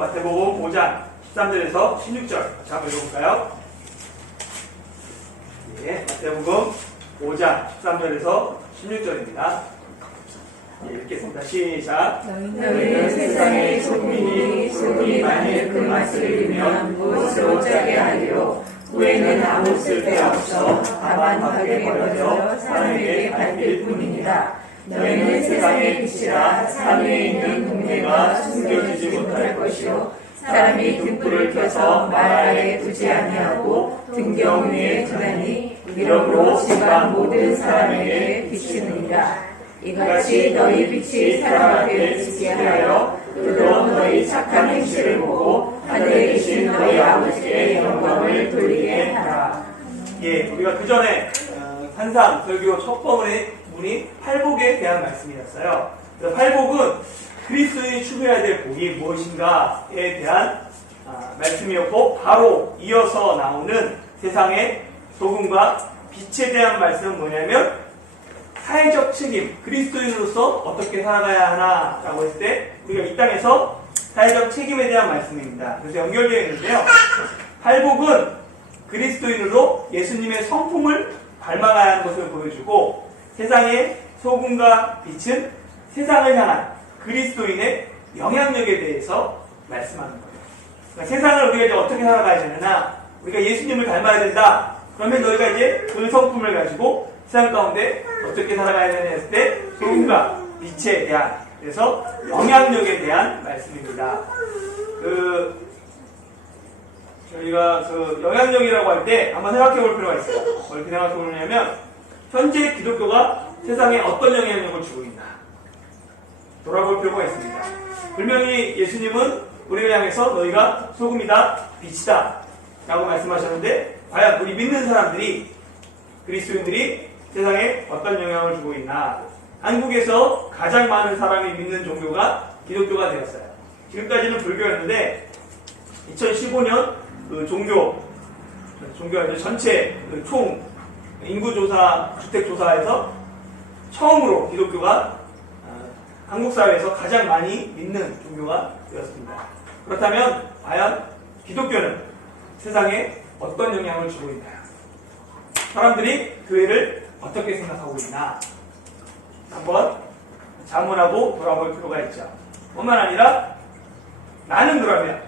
마태복음 5장 13절에서 16절 같이 한번 읽어볼까요? 예, 마태복음 5장 13절에서 16절입니다. 예, 읽겠습니다. 시작. 너희는 세상의 소금이니 소금이 만일 그 맛을 잃으면 무엇으로 짜게 하리요. 후에는 아무 쓸데없어 다만 바닥에 버려져 사람에게 밟힐 뿐이니라. 너희는 세상의 빛이라 산 위에 있는 동네가 숨겨지지 못할 것이요. 사람이 등불을 켜서 말 아래에 두지 아니하고 등경 위에 두나니 이러므로 집안 모든 사람에게 비치느니라. 이같이 너희 빛이 사람 앞에 비치게 하여 그도 너희 착한 행실을 보고 하늘에 계신 너희 아버지께 영광을 돌리게 하라. 예, 우리가 그 전에 산상 설교 첫 본문이 팔복에 대한 말씀이었어요. 그래서 팔복은 그리스도인이 추구해야 될 복이 무엇인가에 대한 말씀이었고, 바로 이어서 나오는 세상의 소금과 빛에 대한 말씀은 뭐냐면 사회적 책임, 그리스도인으로서 어떻게 살아가야 하나라고 했을 때 우리가 이 땅에서 사회적 책임에 대한 말씀입니다. 그래서 연결되어 있는데요. 팔복은 그리스도인으로 예수님의 성품을 닮아가야 하는 것을 보여주고, 세상의 소금과 빛은 세상을 향한 그리스도인의 영향력에 대해서 말씀하는 거예요. 그러니까 세상을 우리가 이제 어떻게 살아가야 되느냐, 우리가 예수님을 닮아야 된다. 그러면 너희가 이제 그 성품을 가지고 세상 가운데 어떻게 살아가야 되냐 했을 때 소금과 빛에 대한, 그래서 영향력에 대한 말씀입니다. 저희가 영향력이라고 할 때 한번 생각해 볼 필요가 있어요. 어떻게 생각해 보냐면, 현재 기독교가 세상에 어떤 영향력을 주고 있나 돌아볼 필요가 있습니다. 분명히 예수님은 우리를 향해서 너희가 소금이다, 빛이다 라고 말씀하셨는데, 과연 우리 믿는 사람들이, 그리스도인들이 세상에 어떤 영향을 주고 있나. 한국에서 가장 많은 사람이 믿는 종교가 기독교가 되었어요. 지금까지는 불교였는데 2015년 그 종교 전체 총 인구조사, 주택조사에서 처음으로 기독교가 한국 사회에서 가장 많이 믿는 종교가 되었습니다. 그렇다면 과연 기독교는 세상에 어떤 영향을 주고 있나요? 사람들이 교회를 어떻게 생각하고 있나 한번 자문하고 돌아볼 필요가 있죠. 뿐만 아니라 나는 그러면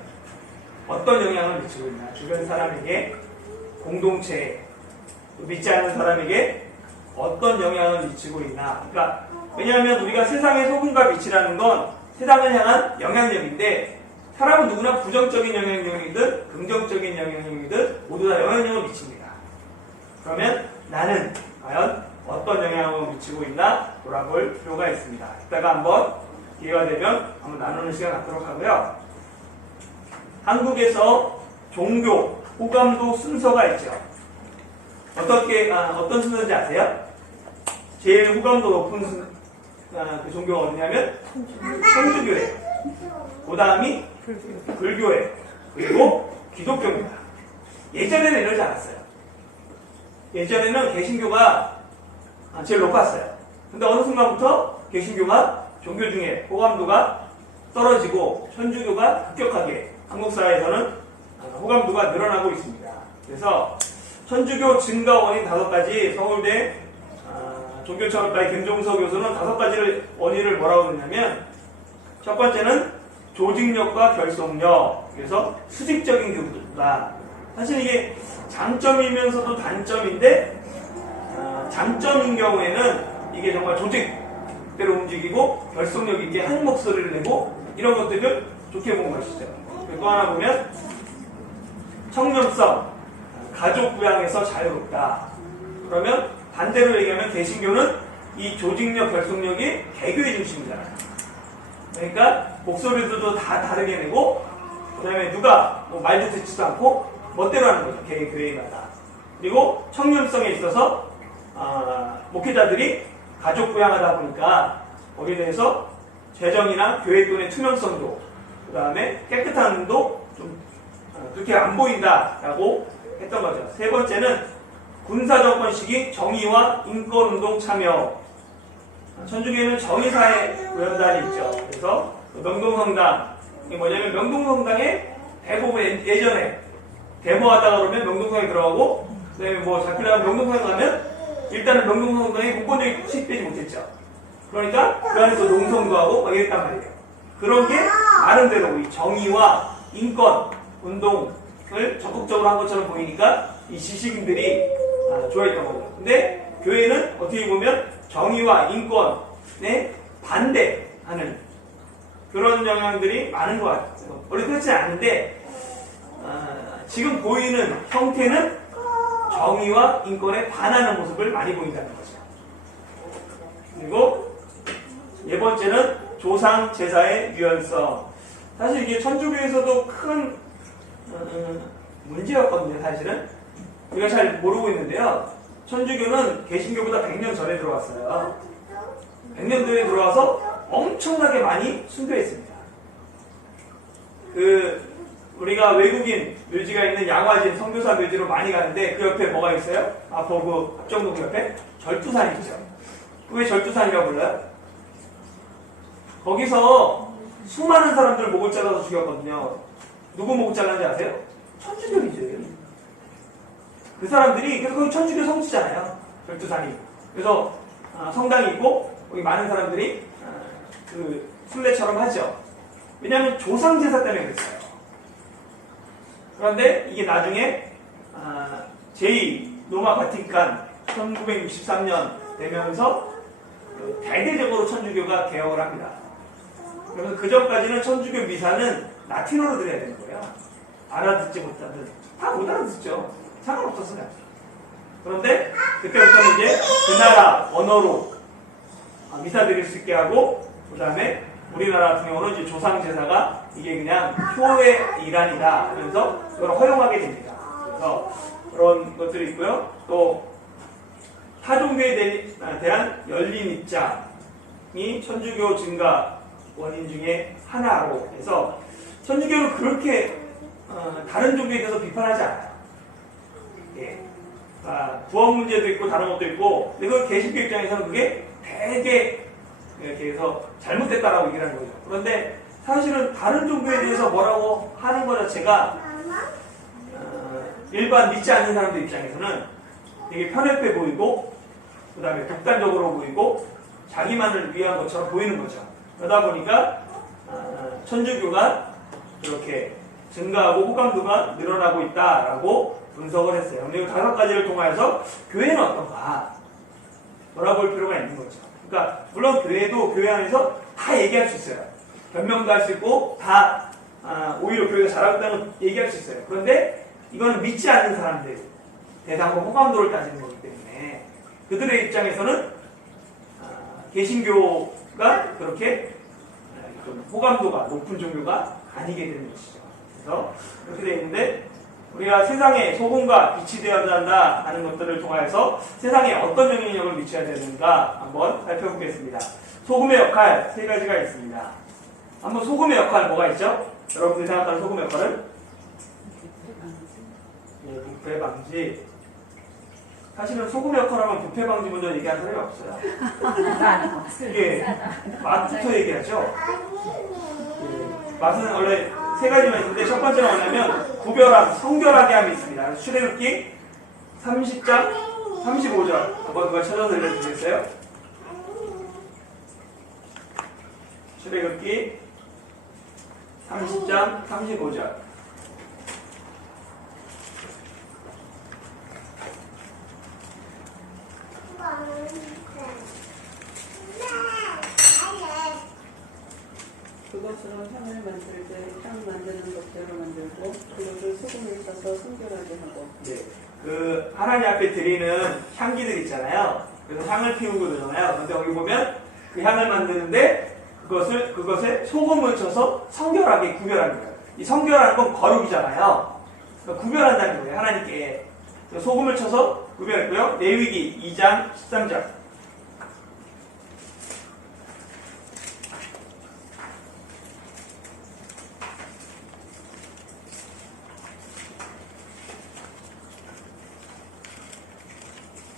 어떤 영향을 미치고 있나, 주변 사람에게, 공동체에, 믿지 않는 사람에게 어떤 영향을 미치고 있나. 그러니까 왜냐하면 우리가 세상의 소금과 빛이라는 건 세상을 향한 영향력인데, 사람은 누구나 부정적인 영향력이든 긍정적인 영향력이든 모두 다 영향력을 미칩니다. 그러면 나는 과연 어떤 영향을 미치고 있나 돌아볼 필요가 있습니다. 이따가 한번 기회가 되면 한번 나누는 시간 갖도록 하고요. 한국에서 종교 호감도 순서가 있죠. 어떤 순서인지 아세요? 제일 호감도 높은 그 종교가 어디냐면 천주교예요. 그 다음이 불교예요. 그리고 기독교입니다. 예전에는 이러지 않았어요. 예전에는 개신교가 제일 높았어요. 근데 어느 순간부터 개신교가 종교 중에 호감도가 떨어지고 천주교가 급격하게 한국 사회에서는 호감도가 늘어나고 있습니다. 그래서 천주교 증가 원인 5가지, 서울대 종교철학과의 김종서 교수는 5가지 원인을 뭐라고 그러냐면, 첫 번째는 조직력과 결속력, 그래서 수직적인 교구다. 사실 이게 장점이면서도 단점인데, 장점인 경우에는 이게 정말 조직대로 움직이고 결속력 있게 한 목소리를 내고 이런 것들을 좋게 본 것이죠. 또 하나 보면 청렴성, 가족 부양에서 자유롭다. 그러면 반대로 얘기하면 개신교는 이 조직력, 결속력이 개교의 중심이잖아요. 그러니까 목소리들도 다 다르게 내고, 그 다음에 누가 말도 듣지도 않고 멋대로 하는 거죠. 교회마다. 그리고 청렴성에 있어서 목회자들이 가족 부양하다 보니까 거기에 대해서 재정이나 교회 돈의 투명성도, 그 다음에 깨끗한 눈도 좀 그렇게 안 보인다라고 했던 거죠. 세 번째는 군사정권 시기 정의와 인권운동 참여. 천주교에는 정의사회 연단이 있죠. 그래서 명동성당 이게 뭐냐면 명동성당에 대부분 예전에 데모하다가 그러면 명동성당에 들어가고 그다음에 뭐 잡히려면 명동성당 가면 일단은 명동성당에 공권력이 투입되지 못했죠. 그러니까 그 안에서 농성도 하고 막 이랬단 말이에요. 그런 게 나름대로 이 정의와 인권 운동을 적극적으로 한 것처럼 보이니까 이 지식인들이 좋아했던 거죠. 근데 교회는 어떻게 보면 정의와 인권에 반대하는 그런 영향들이 많은 것 같아요. 원래 그렇지 않은데 지금 보이는 형태는 정의와 인권에 반하는 모습을 많이 보인다는 거죠. 그리고 네 번째는 조상 제사의 유연성. 사실 이게 천주교에서도 큰 문제였거든요. 사실은 우리가 잘 모르고 있는데요. 천주교는 개신교보다 100년 전에 들어왔어요. 100년 전에 들어와서 엄청나게 많이 순교했습니다. 우리가 외국인 묘지가 있는 양화진 선교사 묘지로 많이 가는데 그 옆에 뭐가 있어요? 그 합정동 옆에 절두산이 있죠. 왜 절두산이라고 불러요? 거기서 수많은 사람들 목을 잘라서 죽였거든요. 누구 목을 잘랐는지 아세요? 천주교이죠. 그 사람들이 그래서 거기 천주교 성지잖아요. 절두산이. 그래서 성당이 있고 거기 많은 사람들이 그 순례처럼 하죠. 왜냐하면 조상 제사 때문에 그랬어요. 그런데 이게 나중에 제2 로마 바티칸 1963년 되면서 대대적으로 천주교가 개혁을 합니다. 그래서 그 전까지는 천주교 미사는 라틴어로 드려야 되는 거예요. 알아듣지 못하는 다 못 알아듣죠. 상관없었어요. 그런데 그때부터는 이제 그 나라 언어로 미사 드릴 수 있게 하고 그 다음에 우리나라 같은 경우는 이제 조상 제사가 이게 그냥 효의 일환이다 하면서 그걸 허용하게 됩니다. 그래서 그런 것들이 있고요. 또 타종교에 대한 열린 입장이 천주교 증가 원인 중에 하나로 해서 천주교는 그렇게 다른 종교에 대해서 비판하지 않아요. 예. 부업 문제도 있고 다른 것도 있고 근데 그 개신교 입장에서는 그게 되게 이렇게 해서 잘못됐다라고 얘기를 하는 거죠. 그런데 사실은 다른 종교에 대해서 뭐라고 하는 것 자체가 일반 믿지 않는 사람들 입장에서는 되게 편협해 보이고 그 다음에 독단적으로 보이고 자기만을 위한 것처럼 보이는 거죠. 그러다 보니까 천주교가 그렇게 증가하고 호감도가 늘어나고 있다라고 분석을 했어요. 근데 이 5가지를 통해서 교회는 어떤가 돌아볼 필요가 있는 거죠. 그러니까 물론 교회도 교회 안에서 다 얘기할 수 있어요. 변명도 할 수 있고 다 오히려 교회가 잘하고 있다는 얘기할 수 있어요. 그런데 이거는 믿지 않는 사람들 대상으로 호감도를 따지는 거기 때문에 그들의 입장에서는 개신교가 그렇게 좀 호감도가 높은 종교가 아니게 되는 것이죠. 그래서 그렇게 되어 있는데 우리가 세상에 소금과 빛이 되어야 한다 하는 것들을 통해서 세상에 어떤 영향력을 미쳐야 되는가 한번 살펴보겠습니다. 소금의 역할 3가지가 있습니다. 한번 소금의 역할 뭐가 있죠? 여러분들이 생각하는 소금의 역할은? 부패 방지. 사실은 소금의 역할하면 부패 방지 먼저 얘기하는 사람이 없어요. 이게 맛부터 얘기하죠. 맛은 원래 3가지만 있는데 첫 번째가 뭐냐면 구별함, 성결하게 함이 있습니다. 그래서 출애굽기 30장 35절 한번 그걸 찾아서 들려주시겠어요? 출애굽기 30장 35절 그것으로 향을 만들 때 향 만드는 법대로 만들고 그것을 소금을 써서 순결하게 하고. 네, 그 하나님 앞에 드리는 향기들 있잖아요. 그래서 향을 피우고 그러잖아요. 근데 여기 보면 그 향을 만드는데 그것에 소금을 쳐서 성결하게 구별하는 거예요. 이 성결하는 건 거룩이잖아요. 그러니까 구별한다는 거예요. 하나님께 소금을 쳐서 구별했고요. 레위기 2장 13절.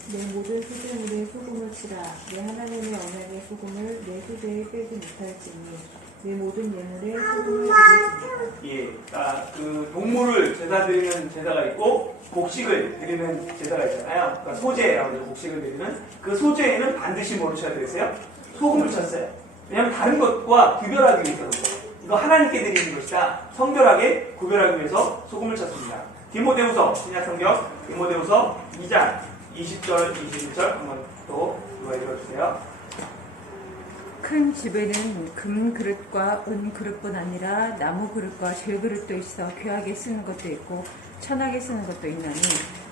내 모든 수제물에 소금을 치라. 내 하나님의 언약의 소금을 내 수제에 빼지 못할지니 내 모든 예물에 소금을 드렸습니다. 예, 그 동물을 제사 드리는 제사가 있고 곡식을 드리는 제사가 있잖아요. 그러니까 소제라고 하죠. 곡식을 드리는 그 소제에는 반드시 뭐를 쳐야 되겠어요? 소금을 쳤어요. 왜냐하면 다른 것과 구별하기 위해서 이거 하나님께 드리는 것이다. 성결하게 구별하기 위해서 소금을 쳤습니다. 디모데후서 신약성경 디모데후서 2장 20절 21절 한번 또 읽어주세요. 큰 집에는 금 그릇과 은 그릇뿐 아니라 나무 그릇과 질 그릇도 있어 귀하게 쓰는 것도 있고 천하게 쓰는 것도 있나니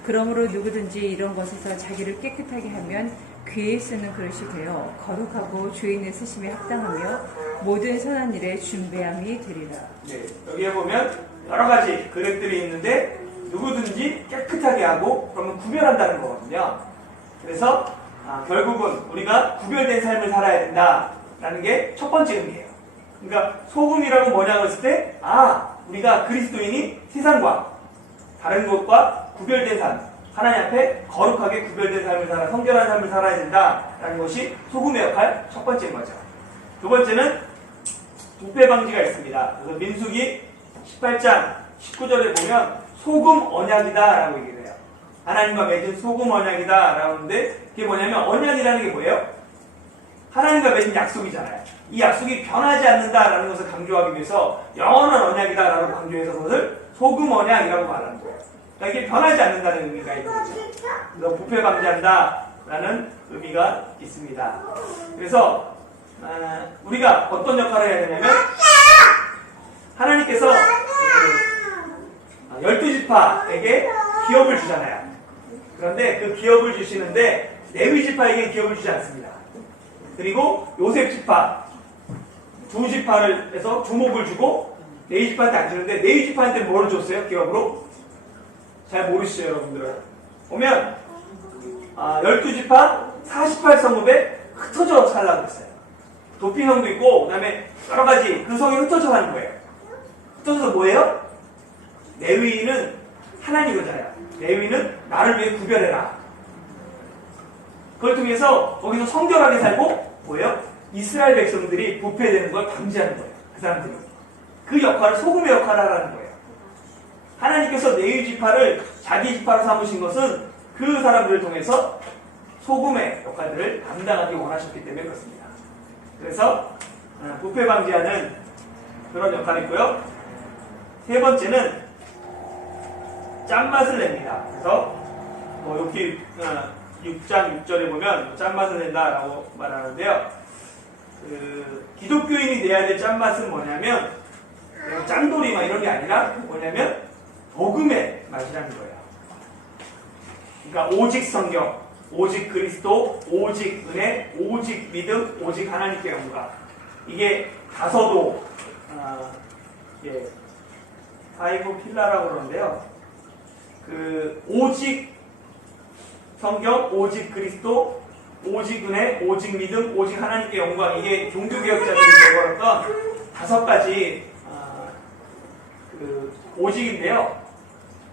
그러므로 누구든지 이런 것에서 자기를 깨끗하게 하면 귀에 쓰는 그릇이 되어 거룩하고 주인의 쓰심에 합당하며 모든 선한 일에 준비함이 되리라. 네, 여기에 보면 여러 가지 그릇들이 있는데 누구든지 깨끗하게 하고 그러면 구별한다는 거거든요. 그래서 결국은 우리가 구별된 삶을 살아야 된다라는 게 첫 번째 의미예요. 그러니까 소금이라고 뭐냐고 했을 때 우리가 그리스도인이 세상과 다른 것과 구별된 삶, 하나님 앞에 거룩하게 구별된 삶을 살아 성결한 삶을 살아야 된다라는 것이 소금의 역할 첫 번째인 거죠. 두 번째는 부패 방지가 있습니다. 그래서 민수기 18장 19절에 보면 소금 언약이다라고 얘기를 해요. 하나님과 맺은 소금 언약이다라고 하는데 그게 뭐냐면 언약이라는 게 뭐예요? 하나님과 맺은 약속이잖아요. 이 약속이 변하지 않는다라는 것을 강조하기 위해서 영원한 언약이다라고 강조해서 그것을 소금 언약이라고 말하는 거예요. 그러니까 이게 변하지 않는다는 의미가 있는 거죠. 그래서 부패 방지한다라는 의미가 있습니다. 그래서 우리가 어떤 역할을 해야 되냐면 하나님께서 12지파에게 기업을 주잖아요. 그런데 그 기업을 주시는데 레위 지파에게 기업을 주지 않습니다. 그리고 요셉 지파 두 지파를 해서 주목을 주고 레위 지파한테 안 주는데 레위 지파한테 뭐를 줬어요? 기업으로? 잘 모르시죠 여러분들은? 보면 12지파 48성읍에 흩어져 살라고 했어요. 도피성도 있고 그 다음에 여러 가지 그 성에 흩어져 사는 거예요. 흩어져서 뭐예요? 레위인은 하나님이잖아요. 레위인은 나를 위해 구별해라. 그걸 통해서 거기서 성결하게 살고 뭐예요? 이스라엘 백성들이 부패되는 걸 방지하는 거예요. 그 사람들이. 그 역할을 소금의 역할을 하라는 거예요. 하나님께서 레위 지파를 자기 지파로 삼으신 것은 그 사람들을 통해서 소금의 역할들을 담당하기 원하셨기 때문에 그렇습니다. 그래서 부패 방지하는 그런 역할이 있고요. 세 번째는 짠맛을 냅니다. 그래서 여기 6장 6절에 보면 짠맛을 낸다라고 말하는데요. 기독교인이 내야 될 짠맛은 뭐냐면 짠돌이 막 이런 게 아니라 뭐냐면 복음의 맛이라는 거예요. 그러니까 오직 성경, 오직 그리스도, 오직 은혜, 오직 믿음, 오직 하나님께 영광. 이게 다서도 파이브 필라라고 그러는데요. 오직 성경, 오직 그리스도, 오직 은혜, 오직 믿음, 오직 하나님께 영광. 이게 종교개혁자들이 적어놨던 5가지 오직인데요.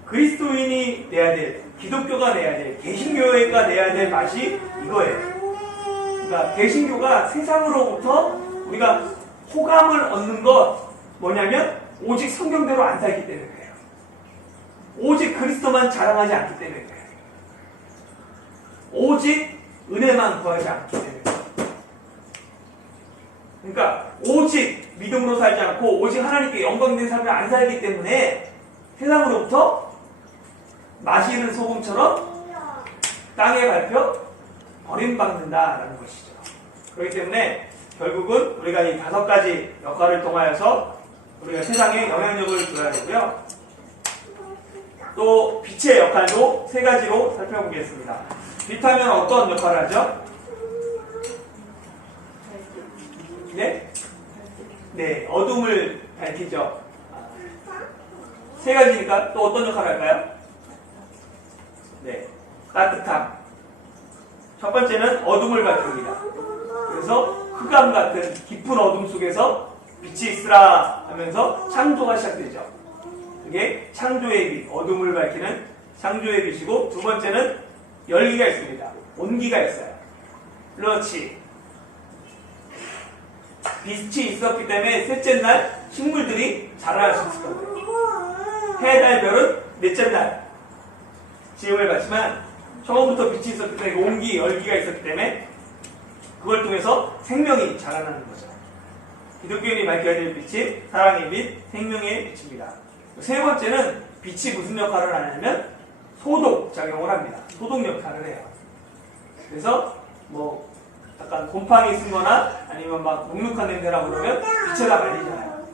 그리스도인이 내야 될, 기독교가 내야 될, 개신교회가 내야 될 맛이 이거예요. 그러니까 개신교가 세상으로부터 우리가 호감을 얻는 것 뭐냐면 오직 성경대로 안 살기 때문에 그래요. 오직 그리스도만 자랑하지 않기 때문에 그래요. 오직 은혜만 구하지 않기 때문에 그래요. 그러니까 오직 믿음으로 살지 않고 오직 하나님께 영광된 삶을 안 살기 때문에 세상으로부터 마시는 소금처럼 땅에 밟혀 버림받는다라는 것이죠. 그렇기 때문에 결국은 우리가 이 5가지 역할을 통하여서 우리가 세상에 영향력을 줘야 되고요. 또 빛의 역할도 3가지로 살펴보겠습니다. 빛하면 어떤 역할을 하죠? 네? 네, 어둠을 밝히죠. 3가지니까 또 어떤 역할을 할까요? 네, 따뜻함. 첫 번째는 어둠을 밝힙니다. 그래서 흑암 같은 깊은 어둠 속에서 빛이 있으라 하면서 창조가 시작되죠. 그게 창조의 빛, 어둠을 밝히는 창조의 빛이고, 두 번째는 열기가 있습니다. 온기가 있어요. 그렇지. 빛이 있었기 때문에 셋째 날 식물들이 자랄 수 있었던 거예요. 해, 달, 별은 넷째 날 지음을 받지만 처음부터 빛이 있었기 때문에 온기, 열기가 있었기 때문에 그걸 통해서 생명이 자라나는 거죠. 기독교인이 밝혀야 될 빛이 사랑의 빛, 생명의 빛입니다. 세 번째는 빛이 무슨 역할을 하냐면 소독 작용을 합니다. 소독 역할을 해요. 그래서 뭐 약간 곰팡이 쓴거나 아니면 막 눅눅한 냄새라고 그러면 빛에다 말리잖아요.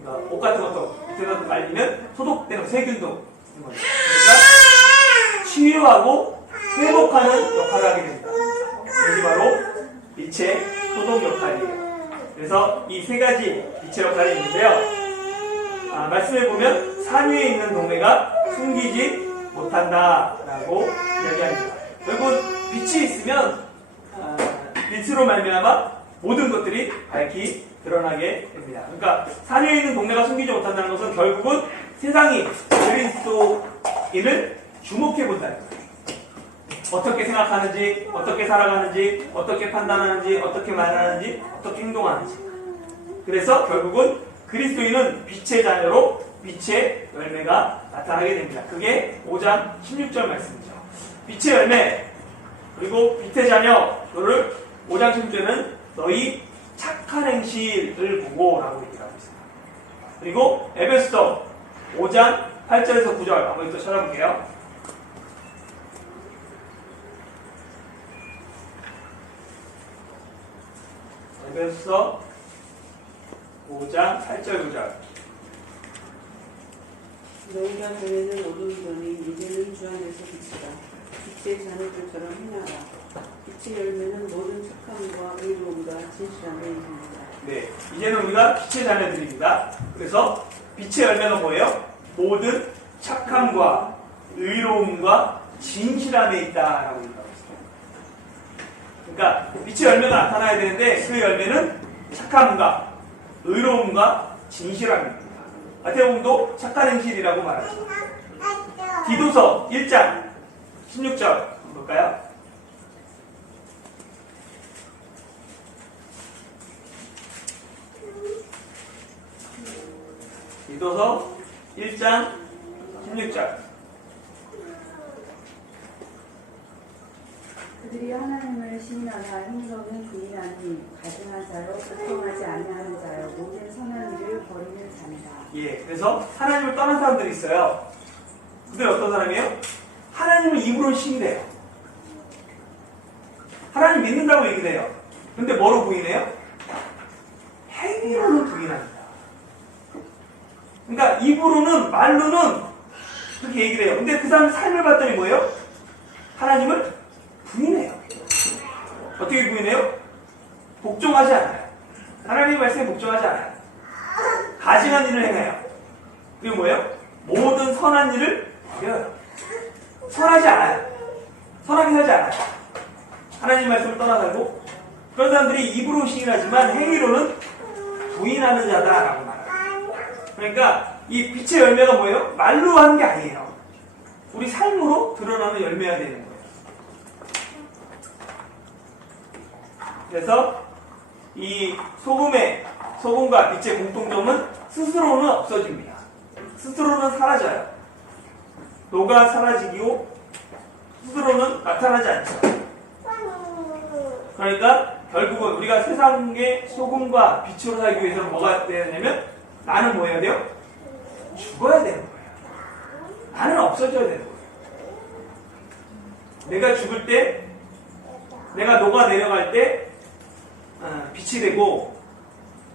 그러니까 옷 같은 것도 빛에다 말리면 소독되는 세균도 있는 거죠. 그러니까 치유하고 회복하는 역할을 하게 됩니다. 이게 바로 빛의 소독 역할이에요. 그래서 이 세 가지 빛의 역할이 있는데요. 말씀해보면 산 위에 있는 동네가 숨기지 못한다라고 이야기합니다. 결국 빛이 있으면 빛으로 말미암아 모든 것들이 밝히 드러나게 됩니다. 그러니까 산 위에 있는 동네가 숨기지 못한다는 것은 결국은 세상이 그리스도인을 주목해 본다는 거예요. 어떻게 생각하는지, 어떻게 살아가는지, 어떻게 판단하는지, 어떻게 말하는지, 어떻게 행동하는지. 그래서 결국은 그리스도인은 빛의 자녀로 빛의 열매가 나타나게 됩니다. 그게 5장 16절 말씀이죠. 빛의 열매, 그리고 빛의 자녀를 5장 16절은 너희 착한 행실을 보고 라고 얘기하고 있습니다. 그리고 에베소서 5장 8절에서 9절 한번 또 찾아볼게요. 에베소서 5장 8절 9절. 너희가 전에는 어두운더니 이제는 주 안에서 빛이다. 빛의 자녀들처럼 행하라. 빛의 열매는 모든 착함과 의로움과 진실함에 있습니다. 네, 이제는 우리가 빛의 자녀들입니다. 그래서 빛의 열매가 뭐예요? 모든 착함과 의로움과 진실함에 있다라고 얘기하고 있습니다. 그러니까 빛의 열매가 나타나야 되는데 그 열매는 착함과 의로움과 진실함입니다. 마태복음도 착한 행실이라고 말하죠. 디도서 1장 16절 볼까요? 디도서 1장 16절. 그들이 하나님을 시인하나 행동은 부인하니 가증한 자요 복종하지 아니하는 자요 모든 선한 일을 버리는 자니라. 예, 그래서 하나님을 떠난 사람들이 있어요. 그들이 어떤 사람이에요? 하나님을 입으로 시인해요. 하나님 믿는다고 얘기를 해요. 근데 뭐로 부인해요? 행위로는 부인합니다. 그러니까 입으로는, 말로는 그렇게 얘기를 해요. 근데 그 사람 삶을 봤더니 뭐예요? 하나님을 부인해요. 어떻게 부인해요? 복종하지 않아요. 하나님의 말씀에 복종하지 않아요. 가증한 일을 행해요. 그리고 뭐예요? 모든 선한 일을 버려요. 선하지 않아요. 선하게 살지 않아요. 하나님 말씀을 떠나 살고 그런 사람들이 입으로 시인하지만 행위로는 부인하는 자다라고 말해요. 그러니까 이 빛의 열매가 뭐예요? 말로 하는 게 아니에요. 우리 삶으로 드러나는 열매가 되는 거예요. 그래서 이 소금과 빛의 공통점은 스스로는 없어집니다. 스스로는 사라져요. 녹아 사라지고 스스로는 나타나지 않죠. 그러니까 결국은 우리가 세상의 소금과 빛으로 살기 위해서는 뭐가 돼야 되냐면 나는 뭐 해야 돼요? 죽어야 되는 거예요. 나는 없어져야 되는 거예요. 내가 죽을 때, 내가 녹아 내려갈 때 빛이 되고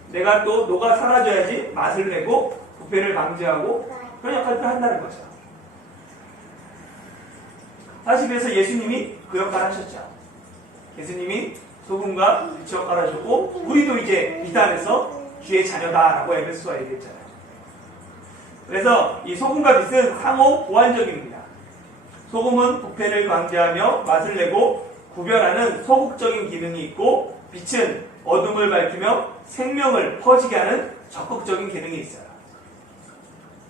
내가 또 녹아 사라져야지 맛을 내고 부패를 방지하고 그런 역할을 한다는 거죠. 사실 그래서 예수님이 그 역할을 하셨죠. 예수님이 소금과 빛의 역할을 하셨고 우리도 이제 빛 안에서 주의 자녀다라고 에베소서에 얘기했잖아요. 그래서 이 소금과 빛은 상호 보완적입니다. 소금은 부패를 방지하며 맛을 내고 구별하는 소극적인 기능이 있고 빛은 어둠을 밝히며 생명을 퍼지게 하는 적극적인 기능이 있어요.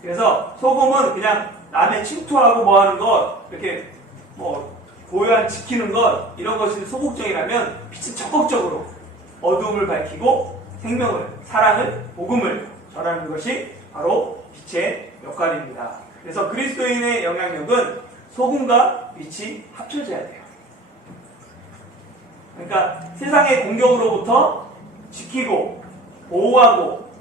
그래서 소금은 그냥 남의 침투하고 뭐 하는 것, 이렇게 뭐 고요한 지키는 것, 이런 것이 소극적이라면 빛은 적극적으로 어두움을 밝히고 생명을, 사랑을, 복음을 전하는 것이 바로 빛의 역할입니다. 그래서 그리스도인의 영향력은 소금과 빛이 합쳐져야 돼요. 그러니까 세상의 공격으로부터 지키고 보호하고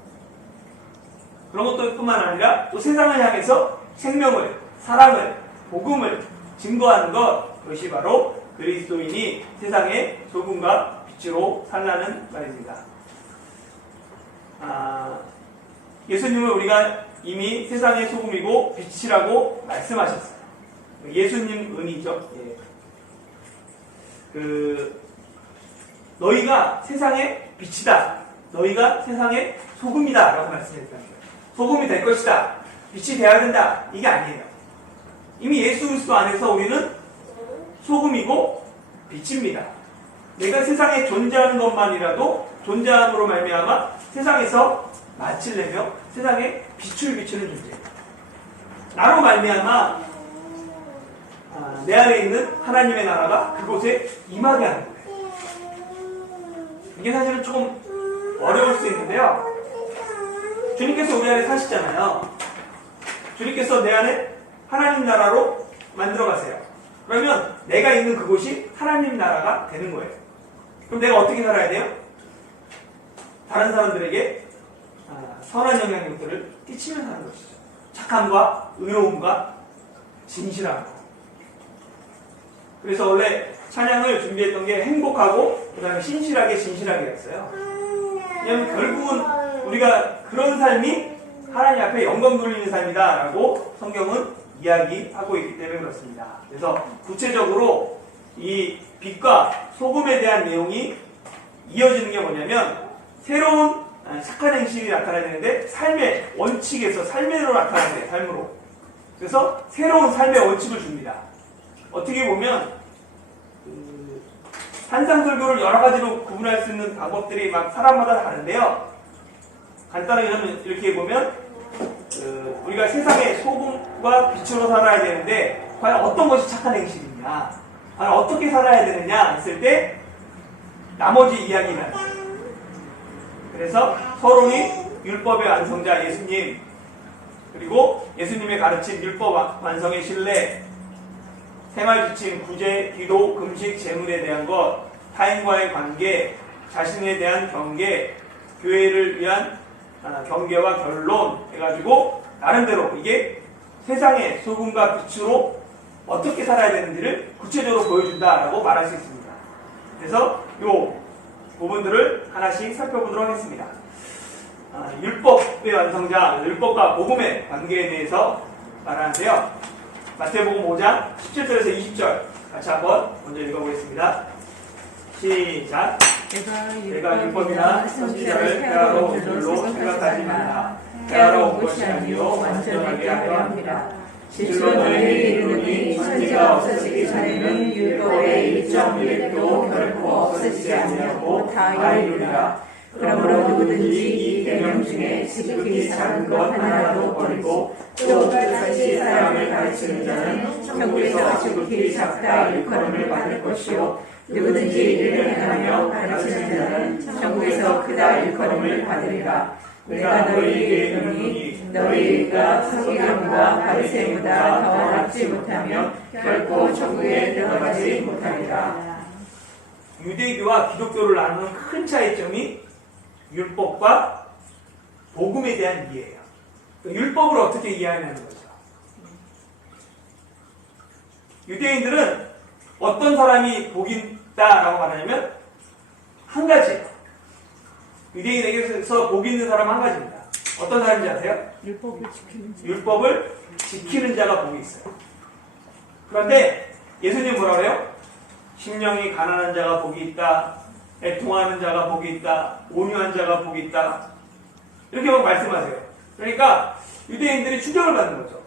그런 것도 뿐만 아니라 또 세상을 향해서 생명을, 사랑을, 복음을 증거하는 것, 그것이 바로 그리스도인이 세상의 소금과 빛으로 살라는 말입니다. 예수님은 우리가 이미 세상의 소금이고 빛이라고 말씀하셨어요. 예수님 은이죠. 예. 너희가 세상의 빛이다. 너희가 세상의 소금이다. 라고 말씀했다는 거예요. 소금이 될 것이다. 빛이 되어야 된다. 이게 아니에요. 이미 예수 그리스도 안에서 우리는 소금이고 빛입니다. 내가 세상에 존재하는 것만이라도 존재함으로 말미암아 세상에서 마치려며 세상에 빛을 비추는 존재입니다. 나로 말미암아 내 안에 있는 하나님의 나라가 그곳에 임하게 하는 거예요. 이게 사실은 조금 어려울 수 있는데요. 주님께서 우리 안에 사시잖아요. 주님께서 내 안에 하나님 나라로 만들어 가세요. 그러면 내가 있는 그곳이 하나님 나라가 되는 거예요. 그럼 내가 어떻게 살아야 돼요? 다른 사람들에게 선한 영향력들을 끼치며 사는 것이죠. 착함과 의로움과 진실함. 그래서 원래 찬양을 준비했던 게 행복하고 그 다음에 신실하게 진실하게였어요. 왜냐하면 결국은 우리가 그런 삶이 하나님 앞에 영광 돌리는 삶이다 라고 성경은 이야기하고 있기 때문에 그렇습니다. 그래서 구체적으로 이 빛과 소금에 대한 내용이 이어지는 게 뭐냐면 새로운 착한 행실이 나타나야 되는데 삶의 원칙에서 삶으로 나타나야 돼요. 삶으로. 그래서 새로운 삶의 원칙을 줍니다. 어떻게 보면 산상설교를 여러 가지로 구분할 수 있는 방법들이 막 사람마다 다른데요. 간단하게 이렇게 보면 우리가 세상의 소금과 빛으로 살아야 되는데 과연 어떤 것이 착한 행실이냐, 과연 어떻게 살아야 되느냐 했을 때 나머지 이야기를 합니다. 그래서 서론이 율법의 완성자 예수님, 그리고 예수님의 가르친 율법 완성의 신뢰, 생활 지침, 구제, 기도, 금식, 재물에 대한 것, 타인과의 관계, 자신에 대한 경계, 교회를 위한 경계와 결론 해가지고 나름대로 이게 세상의 소금과 빛으로 어떻게 살아야 되는지를 구체적으로 보여준다라고 말할 수 있습니다. 그래서 이 부분들을 하나씩 살펴보도록 하겠습니다. 율법의 완성자, 율법과 복음의 관계에 대해서 말하는데요. 마태복음 5장 17절에서 20절 같이 한번 먼저 읽어보겠습니다. 시작. 내가 율법이나 선지자를 폐하러 온 줄로 생각하지마라. 폐하러 온 것이 아니요 완전하게 하려 합니다. 실로 너희에게 이르노니 선지가 없어지기 전에는 율법의 1.1도 결코 없어지지 아니하고 다 이루리라. 그러므로 누구든지 이 계명 중에 지극히 작은 것 하나라도 버리고 또 같이 사람을 가르치는 자는 천국에서 지극히 작다 일컬음을 받을 것이요 누구든지 이를 행하며 가르치는 자는 천국에서 크다 일컬음을 받으리라. 내가 너희에게 이르노니 너희가 서기관과 바리새인보다 더 낫지 못하며 결코 천국에 들어가지 못하리라. 유대교와 기독교를 나누는 큰 차이점이 율법과 복음에 대한 이해예요. 율법을 어떻게 이해하냐는 거죠. 유대인들은 어떤 사람이 복이 있다라고 말하냐면 한 가지. 유대인에게서 복이 있는 사람은 한 가지입니다. 어떤 사람인지 아세요? 율법을 지키는 자가 복이 있어요. 그런데 예수님 뭐라 그래요? 심령이 가난한 자가 복이 있다. 애통하는 자가 복이 있다. 온유한 자가 복이 있다. 이렇게 말씀하세요. 그러니까 유대인들이 충격을 받는 거죠.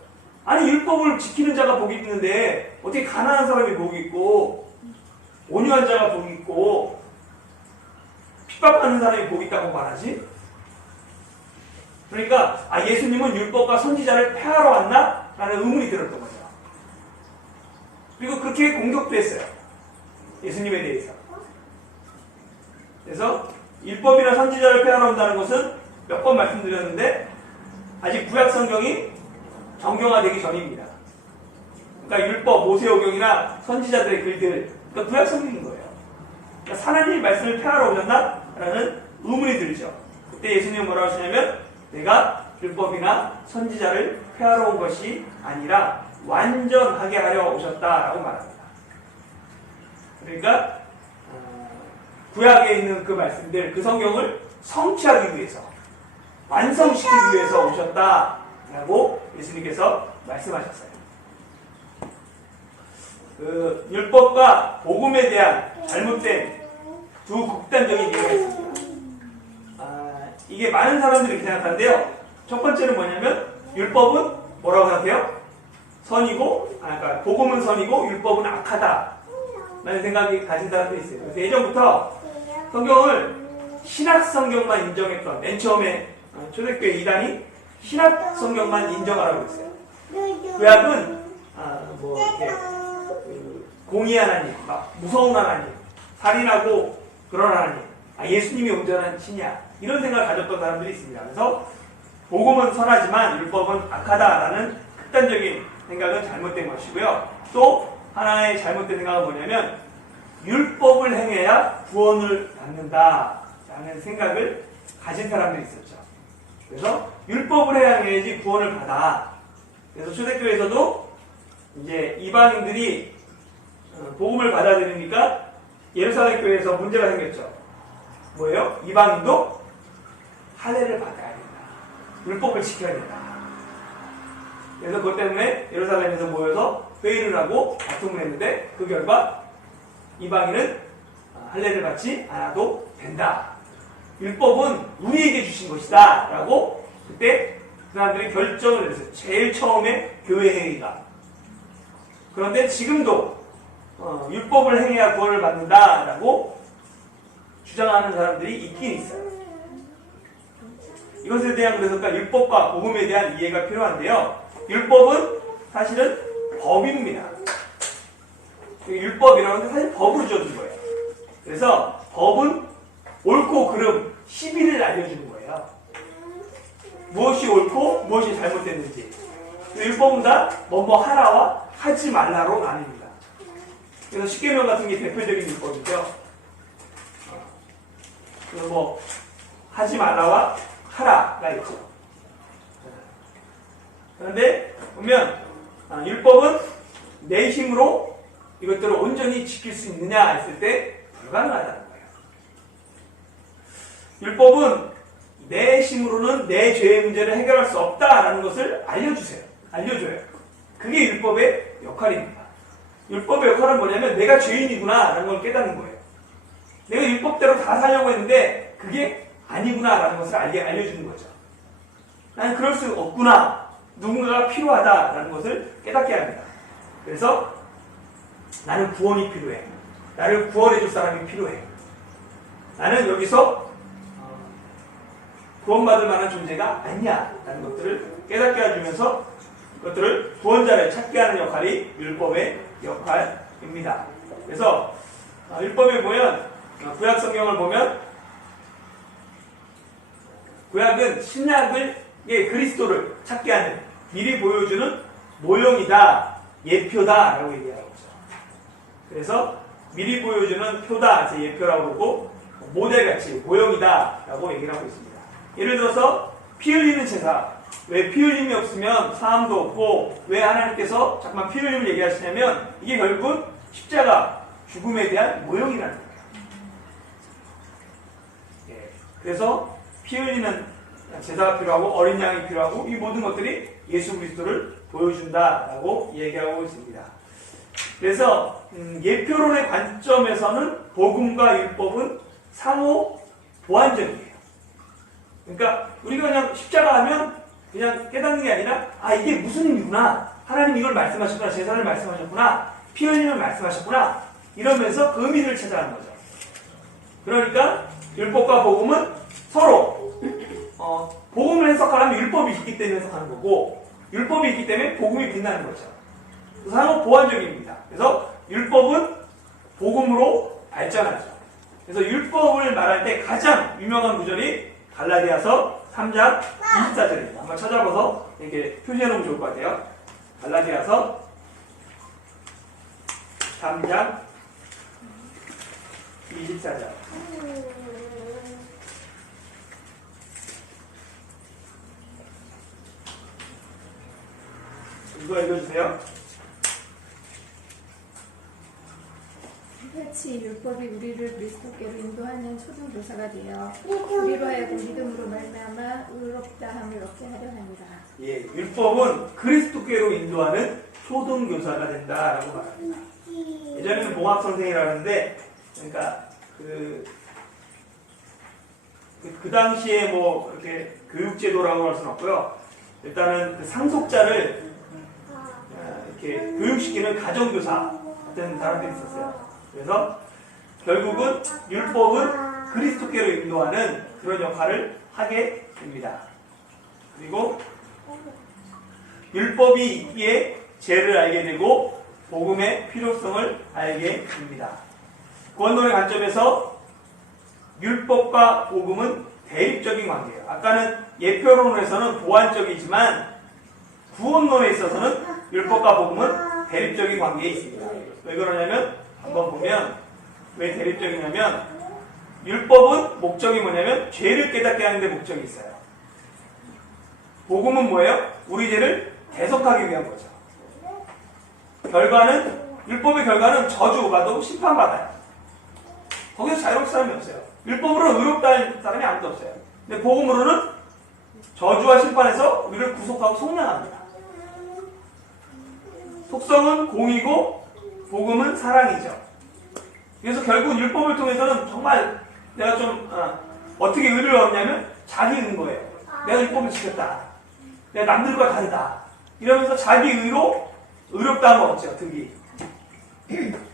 아니 율법을 지키는 자가 복이 있는데 어떻게 가난한 사람이 복이 있고 온유한 자가 복이 있고 핍박받는 사람이 복이 있다고 말하지? 그러니까 예수님은 율법과 선지자를 폐하러 왔나? 라는 의문이 들었던 거죠. 그리고 그렇게 공격도 했어요. 예수님에 대해서. 그래서 율법이나 선지자를 폐하러 온다는 것은 몇 번 말씀드렸는데 아직 구약 성경이 정경화되기 전입니다. 그러니까 율법, 모세오경이나 선지자들의 글들, 그러니까 구약 성경인 거예요. 그러니까 하나님의 말씀을 폐하러 오셨나? 라는 의문이 들죠. 그때 예수님은 뭐라고 하시냐면 내가 율법이나 선지자를 폐하러 온 것이 아니라 완전하게 하려 오셨다라고 말합니다. 그러니까 구약에 있는 그 말씀들, 그 성경을 성취하기 위해서, 완성시키기 위해서 오셨다라고 예수님께서 말씀하셨어요. 그 율법과 복음에 대한 잘못된 두 극단적인 이해가 있습니다. 이게 많은 사람들이 이렇게 생각하는데요. 첫 번째는 뭐냐면 율법은 뭐라고 생각해요? 선이고, 그러니까 복음은 선이고 율법은 악하다 라는 생각이 가진 사람들이 있어요. 그래서 예전부터 성경을 신약 성경만 인정했던, 맨 처음에 초대교회 이단이 신약 성경만 인정하라고 했어요. 구약은 이렇게 공의 하나님, 막 무서운 하나님, 살인하고 그런 하나님, 예수님이 온전한 신이야, 이런 생각을 가졌던 사람들이 있습니다. 그래서 복음은 선하지만 율법은 악하다라는 극단적인 생각은 잘못된 것이고요. 또 하나의 잘못된 생각은 뭐냐면 율법을 행해야 구원을 받는다라는 생각을 가진 사람들이 있었죠. 그래서 율법을 해야지 구원을 받아. 그래서 초대교회에서도 이제 이방인들이 복음을 받아들이니까 예루살렘 교회에서 문제가 생겼죠. 뭐예요? 이방인도 할례를 받아야 된다. 율법을 지켜야 된다. 그래서 그것 때문에 예루살렘에서 모여서 회의를 하고 다툼을 했는데 그 결과 이방인은 할례를 받지 않아도 된다. 율법은 우리에게 주신 것이다. 라고 그때 그 사람들이 결정을 내렸어요. 제일 처음에 교회 회의가. 그런데 지금도 율법을 행해야 구원을 받는다라고 주장하는 사람들이 있긴 있어요. 이것에 대한 그래서 율법과 복음에 대한 이해가 필요한데요. 율법은 사실은 법입니다. 율법이라는 건 사실 법으로 지어준 거예요. 그래서 법은 옳고 그름, 시비를 알려주는 거예요. 무엇이 옳고 무엇이 잘못됐는지. 율법은 다 뭐뭐 하라와 하지 말라로 나뉩니다. 그래서 십계명 같은 게 대표적인 율법이죠. 그래서 뭐 하지 말라와 하라가 있죠. 그런데 보면 율법은 내 힘으로 이것들을 온전히 지킬 수 있느냐 했을 때 불가능하다는 거예요. 율법은 내 힘으로는 내 죄의 문제를 해결할 수 없다라는 것을 알려줘요. 그게 율법의 역할입니다. 율법의 역할은 뭐냐면 내가 죄인이구나라는 걸 깨닫는 거예요. 내가 율법대로 다 살려고 했는데 그게 아니구나라는 것을 알려주는 거죠. 나는 그럴 수 없구나. 누군가가 필요하다라는 것을 깨닫게 합니다. 그래서 나는 구원이 필요해. 나를 구원해줄 사람이 필요해. 나는 여기서 구원받을 만한 존재가 아니야 라는 것들을 깨닫게 해주면서 그것들을 구원자를 찾게 하는 역할이 율법의 역할입니다. 그래서 율법에 보면 구약 성경을 보면 구약은 신약의 그리스도를 찾게 하는 미리 보여주는 모형이다, 예표다 라고 얘기하고 있죠. 그래서 미리 보여주는 표다, 예표라고 그러고 모델같이 모형이다 라고 얘기를 하고 있습니다. 예를 들어서 피 흘리는 제사, 왜 피 흘림이 없으면 사함도 없고 왜 하나님께서 자꾸만 피 흘림을 얘기하시냐면 이게 결국은 십자가, 죽음에 대한 모형이라는 거예요. 그래서 피 흘리는 제사가 필요하고 어린 양이 필요하고 이 모든 것들이 예수 그리스도를 보여준다라고 얘기하고 있습니다. 그래서 예표론의 관점에서는 복음과 율법은 상호 보완적이에요. 그러니까 우리가 그냥 십자가 하면 그냥 깨닫는 게 아니라 이게 무슨 의미구나. 하나님 이걸 말씀하셨구나. 제사를 말씀하셨구나. 피 흘림을 말씀하셨구나. 이러면서 그 의미를 찾아가는 거죠. 그러니까 율법과 복음은 서로 복음을 해석하려면 율법이 있기 때문에 해석하는 거고 율법이 있기 때문에 복음이 빛나는 거죠. 상호 보완적입니다. 그래서 율법은 복음으로 발전하죠. 그래서 율법을 말할 때 가장 유명한 구절이 갈라디아서 3장 24절입니다. 한번 찾아봐서 이렇게 표시해 놓으면 좋을 것 같아요. 갈라디아서 3장 24절. 이거 읽어주세요. 같이 율법이 우리를 그리스도께로 인도하는 초등교사가 되어 우리로 하여금 믿음으로 말미암아 의롭다함을 얻게 하려 합니다. 예, 율법은 그리스도께로 인도하는 초등교사가 된다라고 말합니다. 예전에는 봉학 선생이라는데, 그러니까 그 당시에 뭐 이렇게 교육제도라고 할 수는 없고요. 일단은 그 상속자를 이렇게 교육시키는 가정교사 같은 사람들이 있었어요. 그래서 결국은 율법은 그리스도께로 인도하는 그런 역할을 하게 됩니다. 그리고 율법이 있기에 죄를 알게 되고 복음의 필요성을 알게 됩니다. 구원론의 관점에서 율법과 복음은 대립적인 관계예요. 아까는 예표론에서는 보완적이지만 구원론에 있어서는 율법과 복음은 대립적인 관계에 있습니다. 왜 그러냐면 한번 보면 왜 대립적이냐면 율법은 목적이 뭐냐면 죄를 깨닫게 하는 데 목적이 있어요. 복음은 뭐예요? 우리 죄를 대속하기 위한 거죠. 율법의 결과는 저주받고 심판받아요. 거기서 자유로울 사람이 없어요. 율법으로는 의롭다는 사람이 아무도 없어요. 근데 복음으로는 저주와 심판에서 우리를 구속하고 속량합니다. 속성은 공의고 복음은 사랑이죠. 그래서 결국 율법을 통해서는 정말 내가 좀 어떻게 의를 얻냐면 자기 의거예요. 내가 율법을 지켰다. 내가 남들과 다르다. 이러면서 자기 의로 의롭다 하면 없죠. 득이.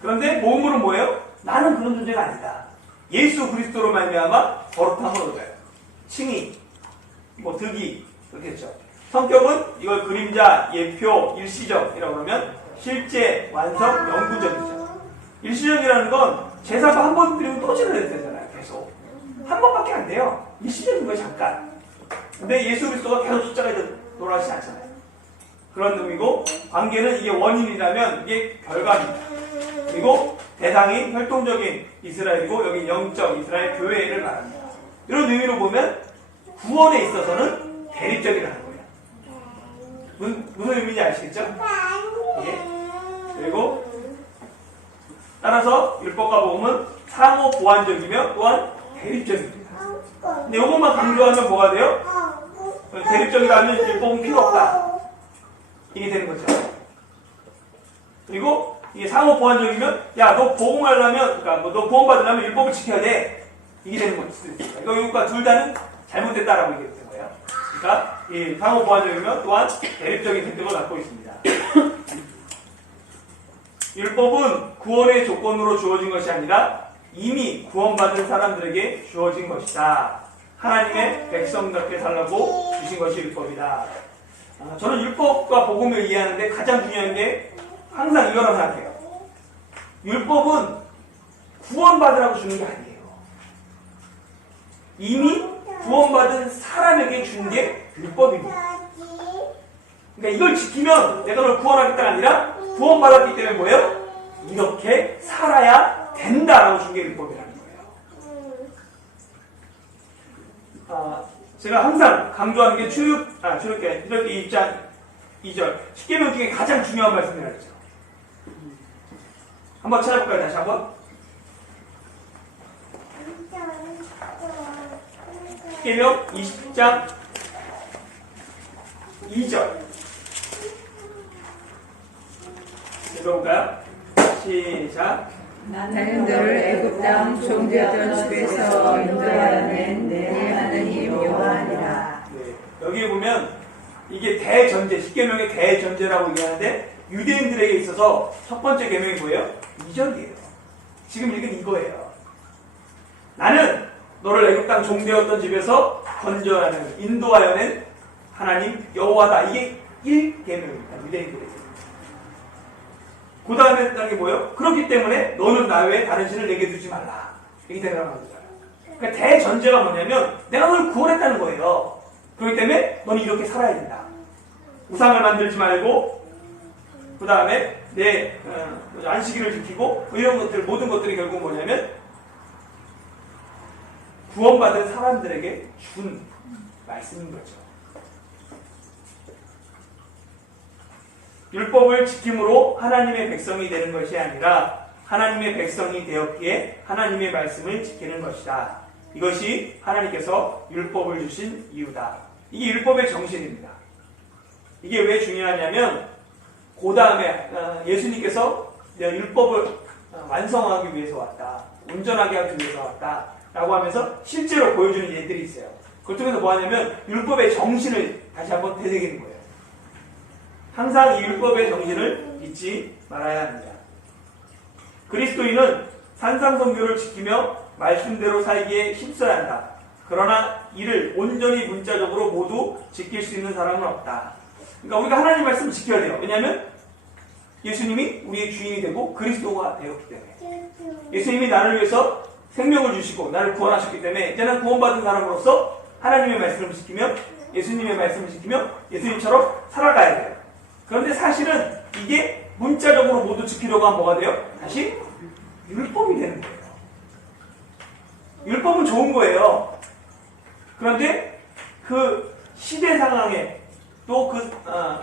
그런데 복음으로는 뭐예요? 나는 그런 존재가 아니다. 예수 그리스도로 말미암아 거룩함을 얻어요. 칭의, 뭐 득이 그렇겠죠. 성격은 이걸 그림자, 예표, 일시적이라고 그러면 실제, 완성, 영구적이죠. 일시적이라는 건 제사도 한 번 드리면 또 지내야 되잖아요. 계속 한 번밖에 안 돼요. 일시적인 거예요. 잠깐. 근데 예수 그리스도가 계속 숫자가 돌아가시지 않잖아요. 그런 의미고, 관계는 이게 원인이라면 이게 결과입니다. 그리고 대상이 활동적인 이스라엘이고 여기 영적 이스라엘 교회를 말합니다. 이런 의미로 보면 구원에 있어서는 대립적이라는 거예요. 무슨 의미인지 아시겠죠? 예. 그리고 따라서 율법과 복음은 상호 보완적이며 또한 대립적입니다. 근데 이것만 강조하면 뭐가 돼요? 대립적이라면 율법은 필요 없다. 이게 되는 거죠. 그리고 이게 상호 보완적이면 야, 너 복음하려면, 그러니까 너 구원 받으려면 율법을 지켜야 돼. 이게 되는 거죠. 이거가 둘 다는 잘못됐다라고 얘기했던 거예요. 그러니까 이 상호 보완적이면 또한 대립적인 특징을 갖고 있습니다. 율법은 구원의 조건으로 주어진 것이 아니라 이미 구원받은 사람들에게 주어진 것이다. 하나님의 백성답게 살라고 주신 것이 율법이다. 저는 율법과 복음을 이해하는데 가장 중요한 게 항상 이거라고 생각해요. 율법은 구원받으라고 주는 게 아니에요. 이미 구원받은 사람에게 준 게 율법입니다. 그러니까 이걸 지키면 내가 널 구원하겠다가 아니라 구원받았기 때문에 뭐예요? 이렇게 살아야 된다라고 준 게 율법이라는 거예요. 제가 항상 강조하는 게 출애굽기 1장 2절 십계명 중에 가장 중요한 말씀이라고 했죠. 한번 찾아볼까요? 다시 한번. 십계명 20장 2절 읽어볼까요? 시작. 나는 너를 애굽 땅 종되었던 집에서 인도하여 낸 내 하나님 여호와니라. 네, 여기에 보면 이게 대전제, 십계명의 대전제라고 얘기하는데 유대인들에게 있어서 첫 번째 계명이 뭐예요? 2절이에요. 지금 읽은 이거예요. 나는 너를 애굽 땅 종되었던 집에서 건져하는 인도하여 낸 하나님 여호와다. 이게 1계명입니다. 유대인들에게. 그 다음에 딴 게 뭐예요? 그렇기 때문에 너는 나 외에 다른 신을 내게 두지 말라. 이렇게 대답하는 거예요. 그러니까 대전제가 뭐냐면 내가 널 구원했다는 거예요. 그렇기 때문에 너는 이렇게 살아야 된다. 우상을 만들지 말고 그 다음에 내 안식일을 지키고 이런 것들 모든 것들이 결국 뭐냐면 구원받은 사람들에게 준 말씀인 거죠. 율법을 지킴으로 하나님의 백성이 되는 것이 아니라 하나님의 백성이 되었기에 하나님의 말씀을 지키는 것이다. 이것이 하나님께서 율법을 주신 이유다. 이게 율법의 정신입니다. 이게 왜 중요하냐면 그 다음에 예수님께서 율법을 완성하기 위해서 왔다. 온전하게 하기 위해서 왔다. 라고 하면서 실제로 보여주는 예들이 있어요. 그걸 통해서 뭐 하냐면 율법의 정신을 다시 한번 되새기는 거예요. 항상 이 율법의 정신을 잊지 말아야 합니다. 그리스도인은 산상선교를 지키며 말씀대로 살기에 힘써야 한다. 그러나 이를 온전히 문자적으로 모두 지킬 수 있는 사람은 없다. 그러니까 우리가 하나님 말씀을 지켜야 돼요. 왜냐하면 예수님이 우리의 주인이 되고 그리스도가 되었기 때문에 예수님이 나를 위해서 생명을 주시고 나를 구원하셨기 때문에 이제는 구원받은 사람으로서 하나님의 말씀을 지키며 예수님의 말씀을 지키며 예수님처럼 살아가야 돼요. 그런데 사실은 이게 문자적으로 모두 지키려고 하면 뭐가 돼요? 다시 율법이 되는 거예요. 율법은 좋은 거예요. 그런데 그 시대 상황에 또 그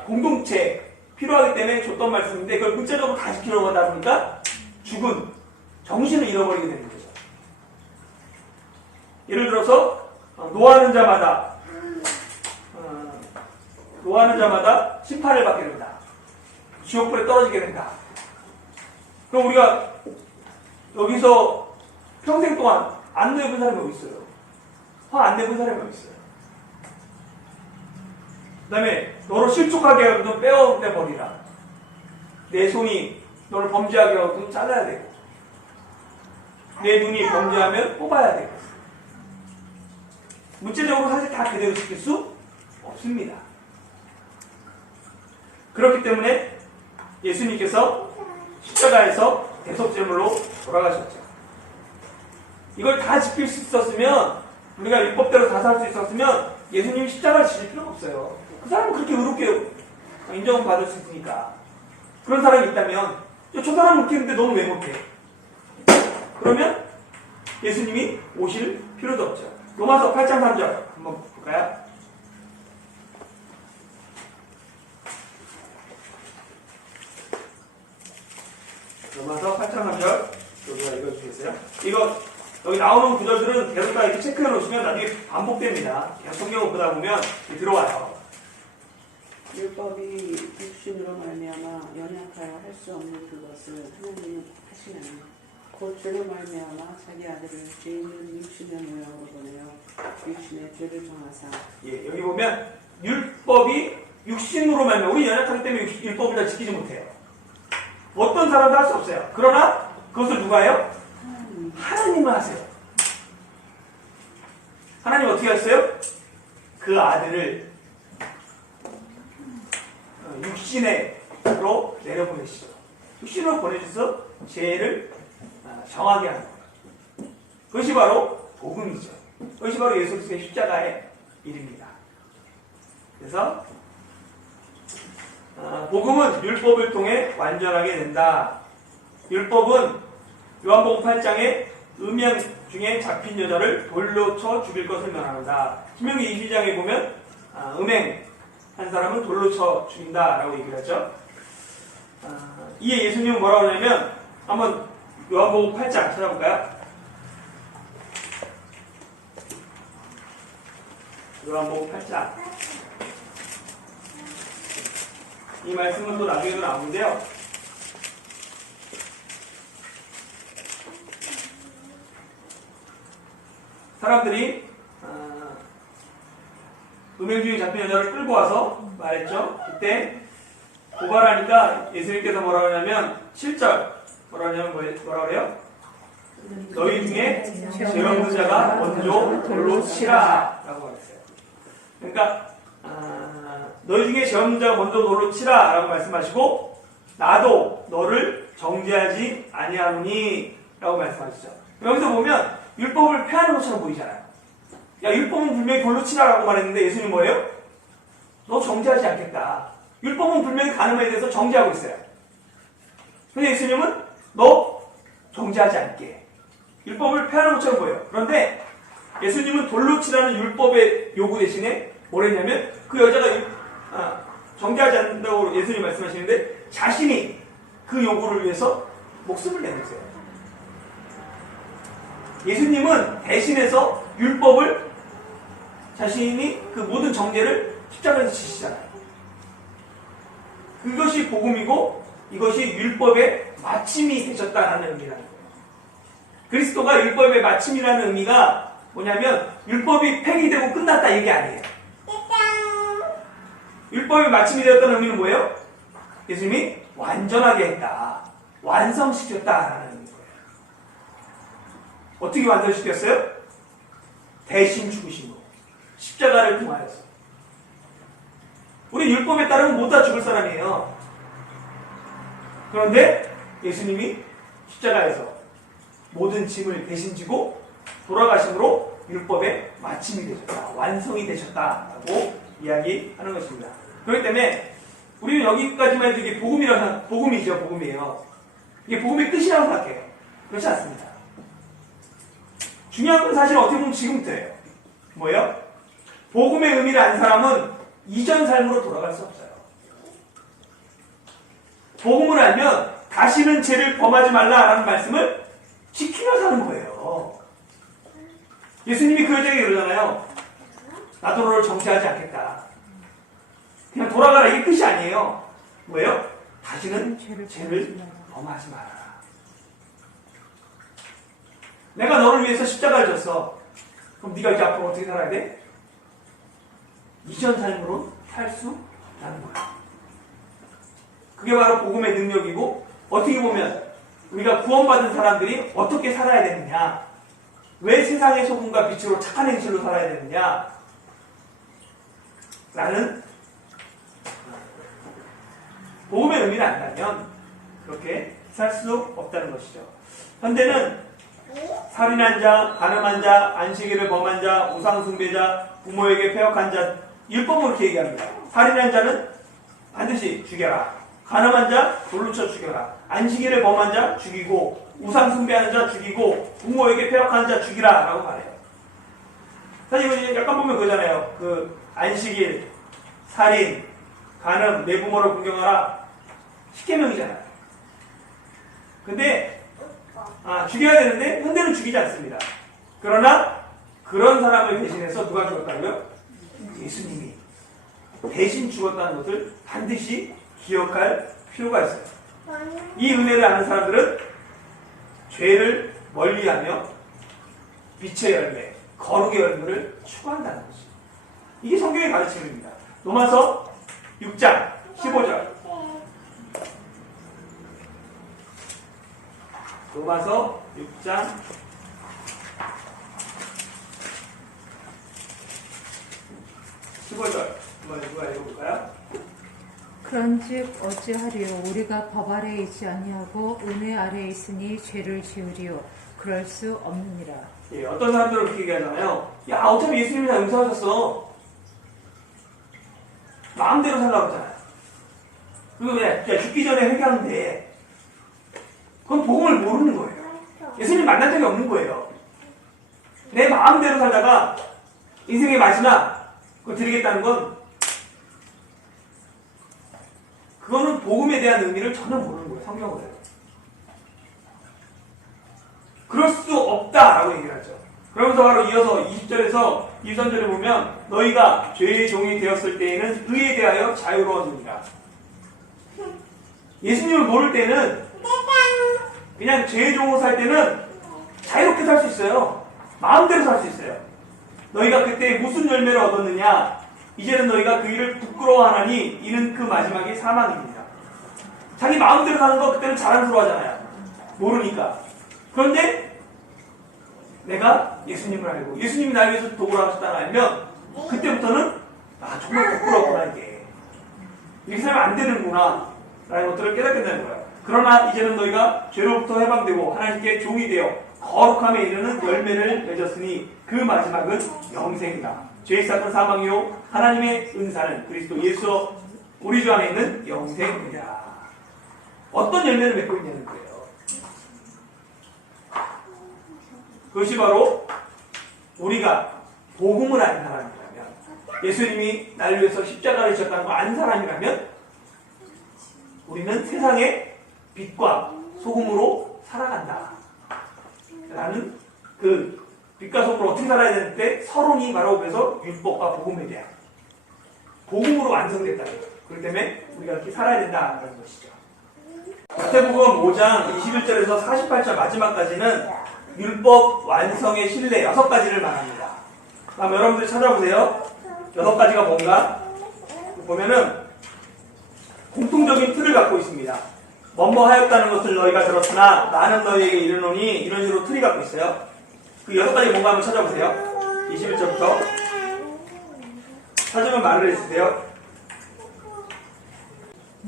공동체 필요하기 때문에 줬던 말씀인데 그걸 문자적으로 다 지키려고 하다 보니까 죽은 정신을 잃어버리게 되는 거죠. 예를 들어서 노하는 자마다 심판을 받게 된다. 지옥불에 떨어지게 된다. 그럼 우리가 여기서 평생 동안 안 내본 사람이 어디 있어요? 화 안 내본 사람이 어디 있어요? 그 다음에 너를 실족하게 하거든 빼어내버리라. 내 손이 너를 범죄하게 하거든 잘라야 되고 내 눈이 범죄하면 뽑아야 되고 문제적으로 사실 다 그대로 지킬 수 없습니다. 그렇기 때문에 예수님께서 십자가에서 대속제물로 돌아가셨죠. 이걸 다 지킬 수 있었으면 우리가 율법대로 다 살 수 있었으면 예수님이 십자가를 지실 필요가 없어요. 그 사람은 그렇게 의롭게 인정을 받을 수 있으니까. 그런 사람이 있다면 저 사람은 그렇게 했는데 너는 왜 못해? 그러면 예수님이 오실 필요도 없죠. 로마서 8장 3절 한번 볼까요? 로마서 8장 3절 여기가 읽어주시겠어요? 이거 여기 나오는 구절들은 계속 다 이렇게 체크해 놓으시면 나중에 반복됩니다. 계속 성경을 보다 보면 들어와요. 율법이 육신으로 말미암아 연약하여 할 수 없는 그것을 하나님이 하시나니 곧 죄로 말미암아 자기 아들을 죄 있는 육신의 모양으로 보내어 육신의 죄를 정하사. 예, 여기 보면 율법이 육신으로 말미암아 우리 연약하기 때문에 율법을 다 지키지 못해요. 어떤 사람도 할 수 없어요. 그러나 그것을 누가 해요? 하나님은 하세요. 하나님 어떻게 하셨어요? 그 아들을 육신으로 내려보내시죠. 육신으로 보내셔서 죄를 정하게 하는 거예요. 그것이 바로 복음이죠. 그것이 바로 예수 그리스도의 십자가의 일입니다. 그래서 복음은 율법을 통해 완전하게 된다. 율법은 요한복음 8장에 음양 중에 잡힌 여자를 돌로 쳐 죽일 것을 면하는다. 신명기 22장에 보면 음행한 사람은 돌로 쳐 죽인다라고 얘기를 하죠. 이에 예수님은 뭐라고 하냐면 한번 요한복음 8장 찾아볼까요? 요한복음 8장 이 말씀은 또 나중에도 나오는데요. 사람들이 음행 중에 잡힌 여자를 끌고 와서 말했죠. 그때 고발하니까 예수님께서 뭐라고 하냐면 7절 뭐라고 그래요? 너희 중에 죄 없는 자가 먼저 돌로 치라 라고 했어요. 그러니까 너희 중에 죄 없는 자가 먼저 돌로 치라 라고 말씀하시고 나도 너를 정죄하지 아니하노니 라고 말씀하시죠. 여기서 보면 율법을 폐하는 것처럼 보이잖아요. 야, 율법은 분명히 돌로 치라라고 말했는데 예수님 뭐예요? 너 정죄하지 않겠다. 율법은 분명히 간음에 대해서 정죄하고 있어요. 근데 예수님은 너 정죄하지 않게. 율법을 폐하는 것처럼 보여요. 그런데 예수님은 돌로 치라는 율법의 요구 대신에 뭘 했냐면 그 여자가 정죄하지 않는다고 예수님 말씀하시는데 자신이 그 요구를 위해서 목숨을 내놓으세요. 예수님은 대신해서 율법을 자신이 그 모든 정죄를 십자가에서 지시잖아요. 그것이 복음이고 이것이 율법의 마침이 되셨다라는 의미라는 거예요. 그리스도가 율법의 마침이라는 의미가 뭐냐면 율법이 폐기되고 끝났다 이게 아니에요. 율법의 마침이 되었다는 의미는 뭐예요? 예수님이 완전하게 했다. 완성시켰다라는 의미인 거예요. 어떻게 완성시켰어요? 대신 죽으신 거. 십자가를 통하여서. 우리 율법에 따르면 못 다 죽을 사람이에요. 그런데 예수님이 십자가에서 모든 짐을 대신 지고 돌아가심으로 율법의 마침이 되셨다. 완성이 되셨다라고 이야기하는 것입니다. 그렇기 때문에 우리는 여기까지만 해도 이게 복음이죠. 복음이에요. 이게 복음의 끝이라고 생각해요. 그렇지 않습니다. 중요한 건 사실 어떻게 보면 지금부터예요. 뭐예요? 복음의 의미를 안 사람은 이전 삶으로 돌아갈 수 없어요. 복음을 알면 다시는 죄를 범하지 말라라는 말씀을 지키며 사는 거예요. 예수님이 그 여자에게 그러잖아요. 나도 너를 정죄하지 않겠다. 그냥 돌아가라 이게 끝이 아니에요. 뭐예요? 다시는 죄를 범하지 말아라. 내가 너를 위해서 십자가를 졌어. 그럼 네가 이제 앞으로 어떻게 살아야 돼? 이전 삶으로 살 수 있다는 거야. 그게 바로 복음의 능력이고 어떻게 보면 우리가 구원받은 사람들이 어떻게 살아야 되느냐, 왜 세상의 소금과 빛으로 착한 행실로 살아야 되느냐 라는 복음의 의미를 안다면 그렇게 살 수 없다는 것이죠. 현대는 살인한 자, 간음한 자, 안식일을 범한 자, 우상숭배자, 부모에게 패역한 자, 율법으로 이렇게 얘기합니다. 살인한 자는 반드시 죽여라. 간음한 자 돌로 쳐 죽여라. 안식일을 범한 자 죽이고, 우상숭배하는 자 죽이고, 부모에게 패역한 자 죽이라 라고 말해요. 사실 이거 약간 보면 그거잖아요. 그 안식일, 살인, 간음, 내 부모를 공경하라 10계명이잖아요. 근데 죽여야 되는데 현대는 죽이지 않습니다. 그러나 그런 사람을 대신해서 누가 죽었다고요? 예수님이 대신 죽었다는 것을 반드시 기억할 필요가 있어요. 이 은혜를 아는 사람들은 죄를 멀리하며 빛의 열매, 거룩의 열매를 추구한다는 것입니다. 이게 성경의 가르침입니다. 로마서 6장 15절. 로마서 6장 15절. 누가 읽어볼까요? 그런즉 어찌하리요 우리가 법 아래에 있지 아니하고 은혜 아래에 있으니 죄를 지으리요 그럴 수 없느니라. 예, 어떤 사람들은 그렇게 얘기하잖아요. 야, 어차피 예수님이 다 용서하셨어. 마음대로 살라고 하잖아요. 그리고 왜 죽기 전에 회개하면 돼. 그건 복음을 모르는 거예요. 예수님 만난 적이 없는 거예요. 내 마음대로 살다가 인생의 마지막 그걸 드리겠다는 건 그거는 복음에 대한 의미를 전혀 모르는 거예요. 성경으로요. 그럴 수 없다라고 얘기를 하죠. 그러면서 바로 이어서 20절에서 23절에 보면 너희가 죄의 종이 되었을 때에는 의에 대하여 자유로워집니다. 예수님을 모를 때는 그냥 죄의 종으로 살 때는 자유롭게 살 수 있어요. 마음대로 살 수 있어요. 너희가 그때 무슨 열매를 얻었느냐? 이제는 너희가 그 일을 부끄러워하나니 이는 그 마지막이 사망입니다. 자기 마음대로 사는 거 그때는 자랑스러워하잖아요. 모르니까. 그런데 내가 예수님을 알고 예수님이 나를 위해서 도구를 하셨다는 알면 그때부터는 정말 부끄럽구나 이게. 이렇게 살면 안 되는구나 라는 것들을 깨닫게 되는 거예요. 그러나 이제는 너희가 죄로부터 해방되고 하나님께 종이 되어 거룩함에 이르는 열매를 맺었으니 그 마지막은 영생이다. 죄의 사건 사망이요 하나님의 은사는 그리스도 예수 우리 주 안에 있는 영생이다. 어떤 열매를 맺고 있냐는 거예요. 그것이 바로 우리가 복음을 아는 사람이라면, 예수님이 나를 위해서 십자가를 지셨다는 걸 아는 사람이라면 우리는 세상의 빛과 소금으로 살아간다 라는 그 빛과 소금으로 어떻게 살아야 되는데 서론이 바로 그래서 율법과 복음에 대한 복음으로 완성됐다는 거예요. 그렇기 때문에 우리가 이렇게 살아야 된다는 것이죠. 마태복음 5장 21절에서 48절 마지막까지는 율법 완성의 신뢰 6가지를 말합니다. 그럼 여러분들이 찾아보세요. 6가지가 뭔가? 보면은 공통적인 틀을 갖고 있습니다. 뭐뭐 하였다는 것을 너희가 들었으나 나는 너희에게 이르노니 이런 식으로 틀이 갖고 있어요. 그 6가지 뭔가 한번 찾아보세요. 21절부터 찾으면 말을 해주세요.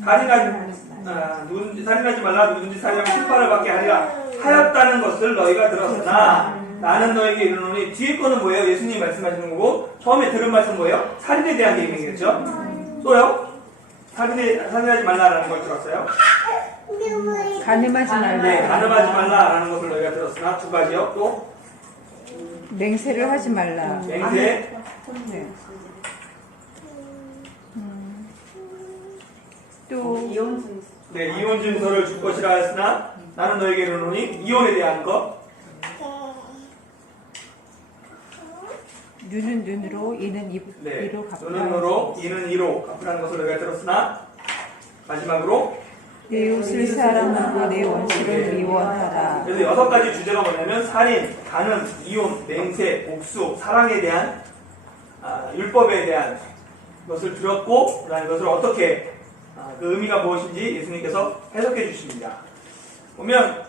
살인하지 말라. 누구든지 살인하면 심판을 받게 하리라 하였다는 것을 너희가 들었으나 나는 너에게 이르노니. 뒤에 거는 뭐예요? 예수님이 말씀하시는 거고, 처음에 들은 말씀 뭐예요? 살인에 대한 얘기겠죠? 또요? 살인하지 말라라는 걸 들었어요. 간음하지 말라. 네, 간음하지 말라라는 것을 너희가 들었으나. 2가지요. 또 맹세를 하지 말라. 맹세. 또 네, 이혼 증서를 줄 것이라 하였으나 나는 너에게 이르노니. 이혼에 대한 것. 눈은 눈으로 이는 네, 이로 갚으라. 눈은 눈으로 이는 이로 갚으라는 것을 너희가 들었으나. 마지막으로 내 옷을 사랑하고 내 원수를 미워하라. 그래서 6가지 주제가 뭐냐면 살인, 간음, 이혼, 맹세, 복수, 사랑에 대한 율법에 대한 것을 들었고, 그다음에 그것을 어떻게 그 의미가 무엇인지 예수님께서 해석해 주십니다. 보면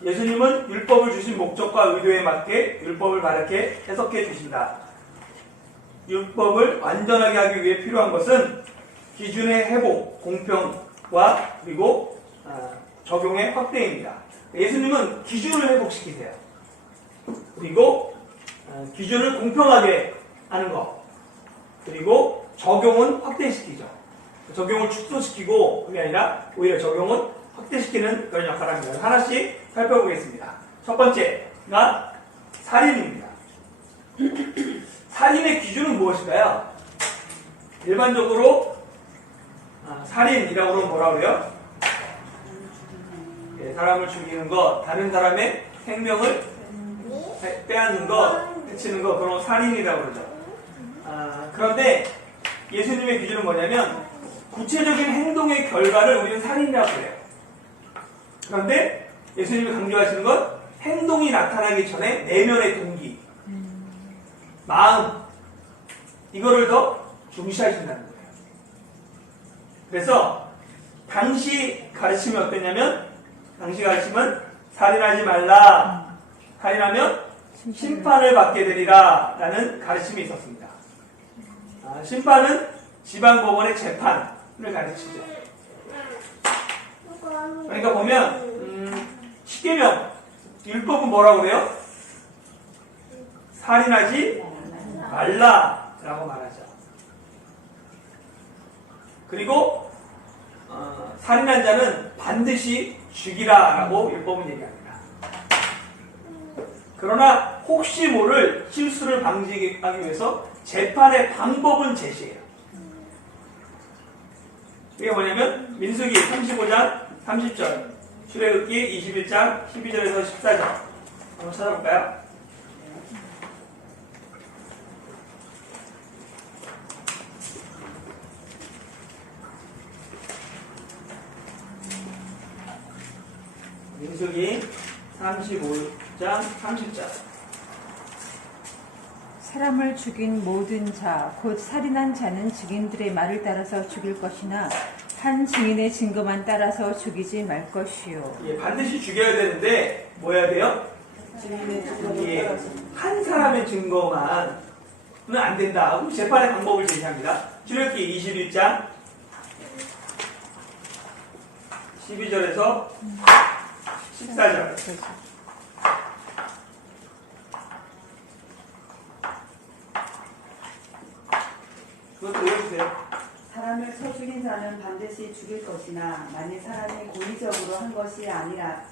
예수님은 율법을 주신 목적과 의도에 맞게 율법을 바르게 해석해 주신다. 율법을 완전하게 하기 위해 필요한 것은 기준의 회복, 공평과 그리고 적용의 확대입니다. 예수님은 기준을 회복시키세요. 그리고 기준을 공평하게 하는 것, 그리고 적용은 확대시키죠. 적용을 축소시키고 그게 아니라 오히려 적용은 확대시키는 그런 역할을 합니다. 하나씩 살펴보겠습니다. 첫 번째가 살인입니다. 살인의 기준은 무엇일까요? 일반적으로 살인이라고 하면 뭐라 그래요? 네, 사람을 죽이는 것, 다른 사람의 생명을 빼앗는 것, 해치는 것, 그런 거 살인이라고 그러죠. 그런데 예수님의 기준은 뭐냐면 구체적인 행동의 결과를 우리는 살인이라고 해요. 그런데 예수님이 강조하시는 건 행동이 나타나기 전에 내면의 동기, 마음, 이거를 더 중시하신다는 거예요. 그래서 당시 가르침이 어땠냐면, 당시 가르침은 살인하지 말라, 살인하면 심판을 받게 되리라 라는 가르침이 있었습니다. 심판은 지방법원의 재판을 가르치죠. 그러니까 보면 십계명 율법은 뭐라고 그래요? 살인하지 말라라고 말하죠. 그리고 살인한 자는 반드시 죽이라라고 율법은 얘기합니다. 그러나 혹시 모를 실수를 방지하기 위해서 재판의 방법은 제시해요. 이게 뭐냐면 민수기 35장 30절, 출애굽기 21장 12절에서 14절 한번 찾아볼까요? 민수기 35장 30절. 사람을 죽인 모든 자, 곧 살인한 자는 증인들의 말을 따라서 죽일 것이나 한 증인의 증거만 따라서 죽이지 말 것이요. 예, 반드시 죽여야 되는데 뭐 해야 돼요? 예, 한 사람의 증거만은 안 된다. 그럼 재판의 방법을 제시합니다. 출애굽기 21장 12절에서 14절. 그것도 읽어주세요. 사람을 쳐 죽인 자는 반드시 죽일 것이나 만일 사람이 고의적으로 한 것이 아니라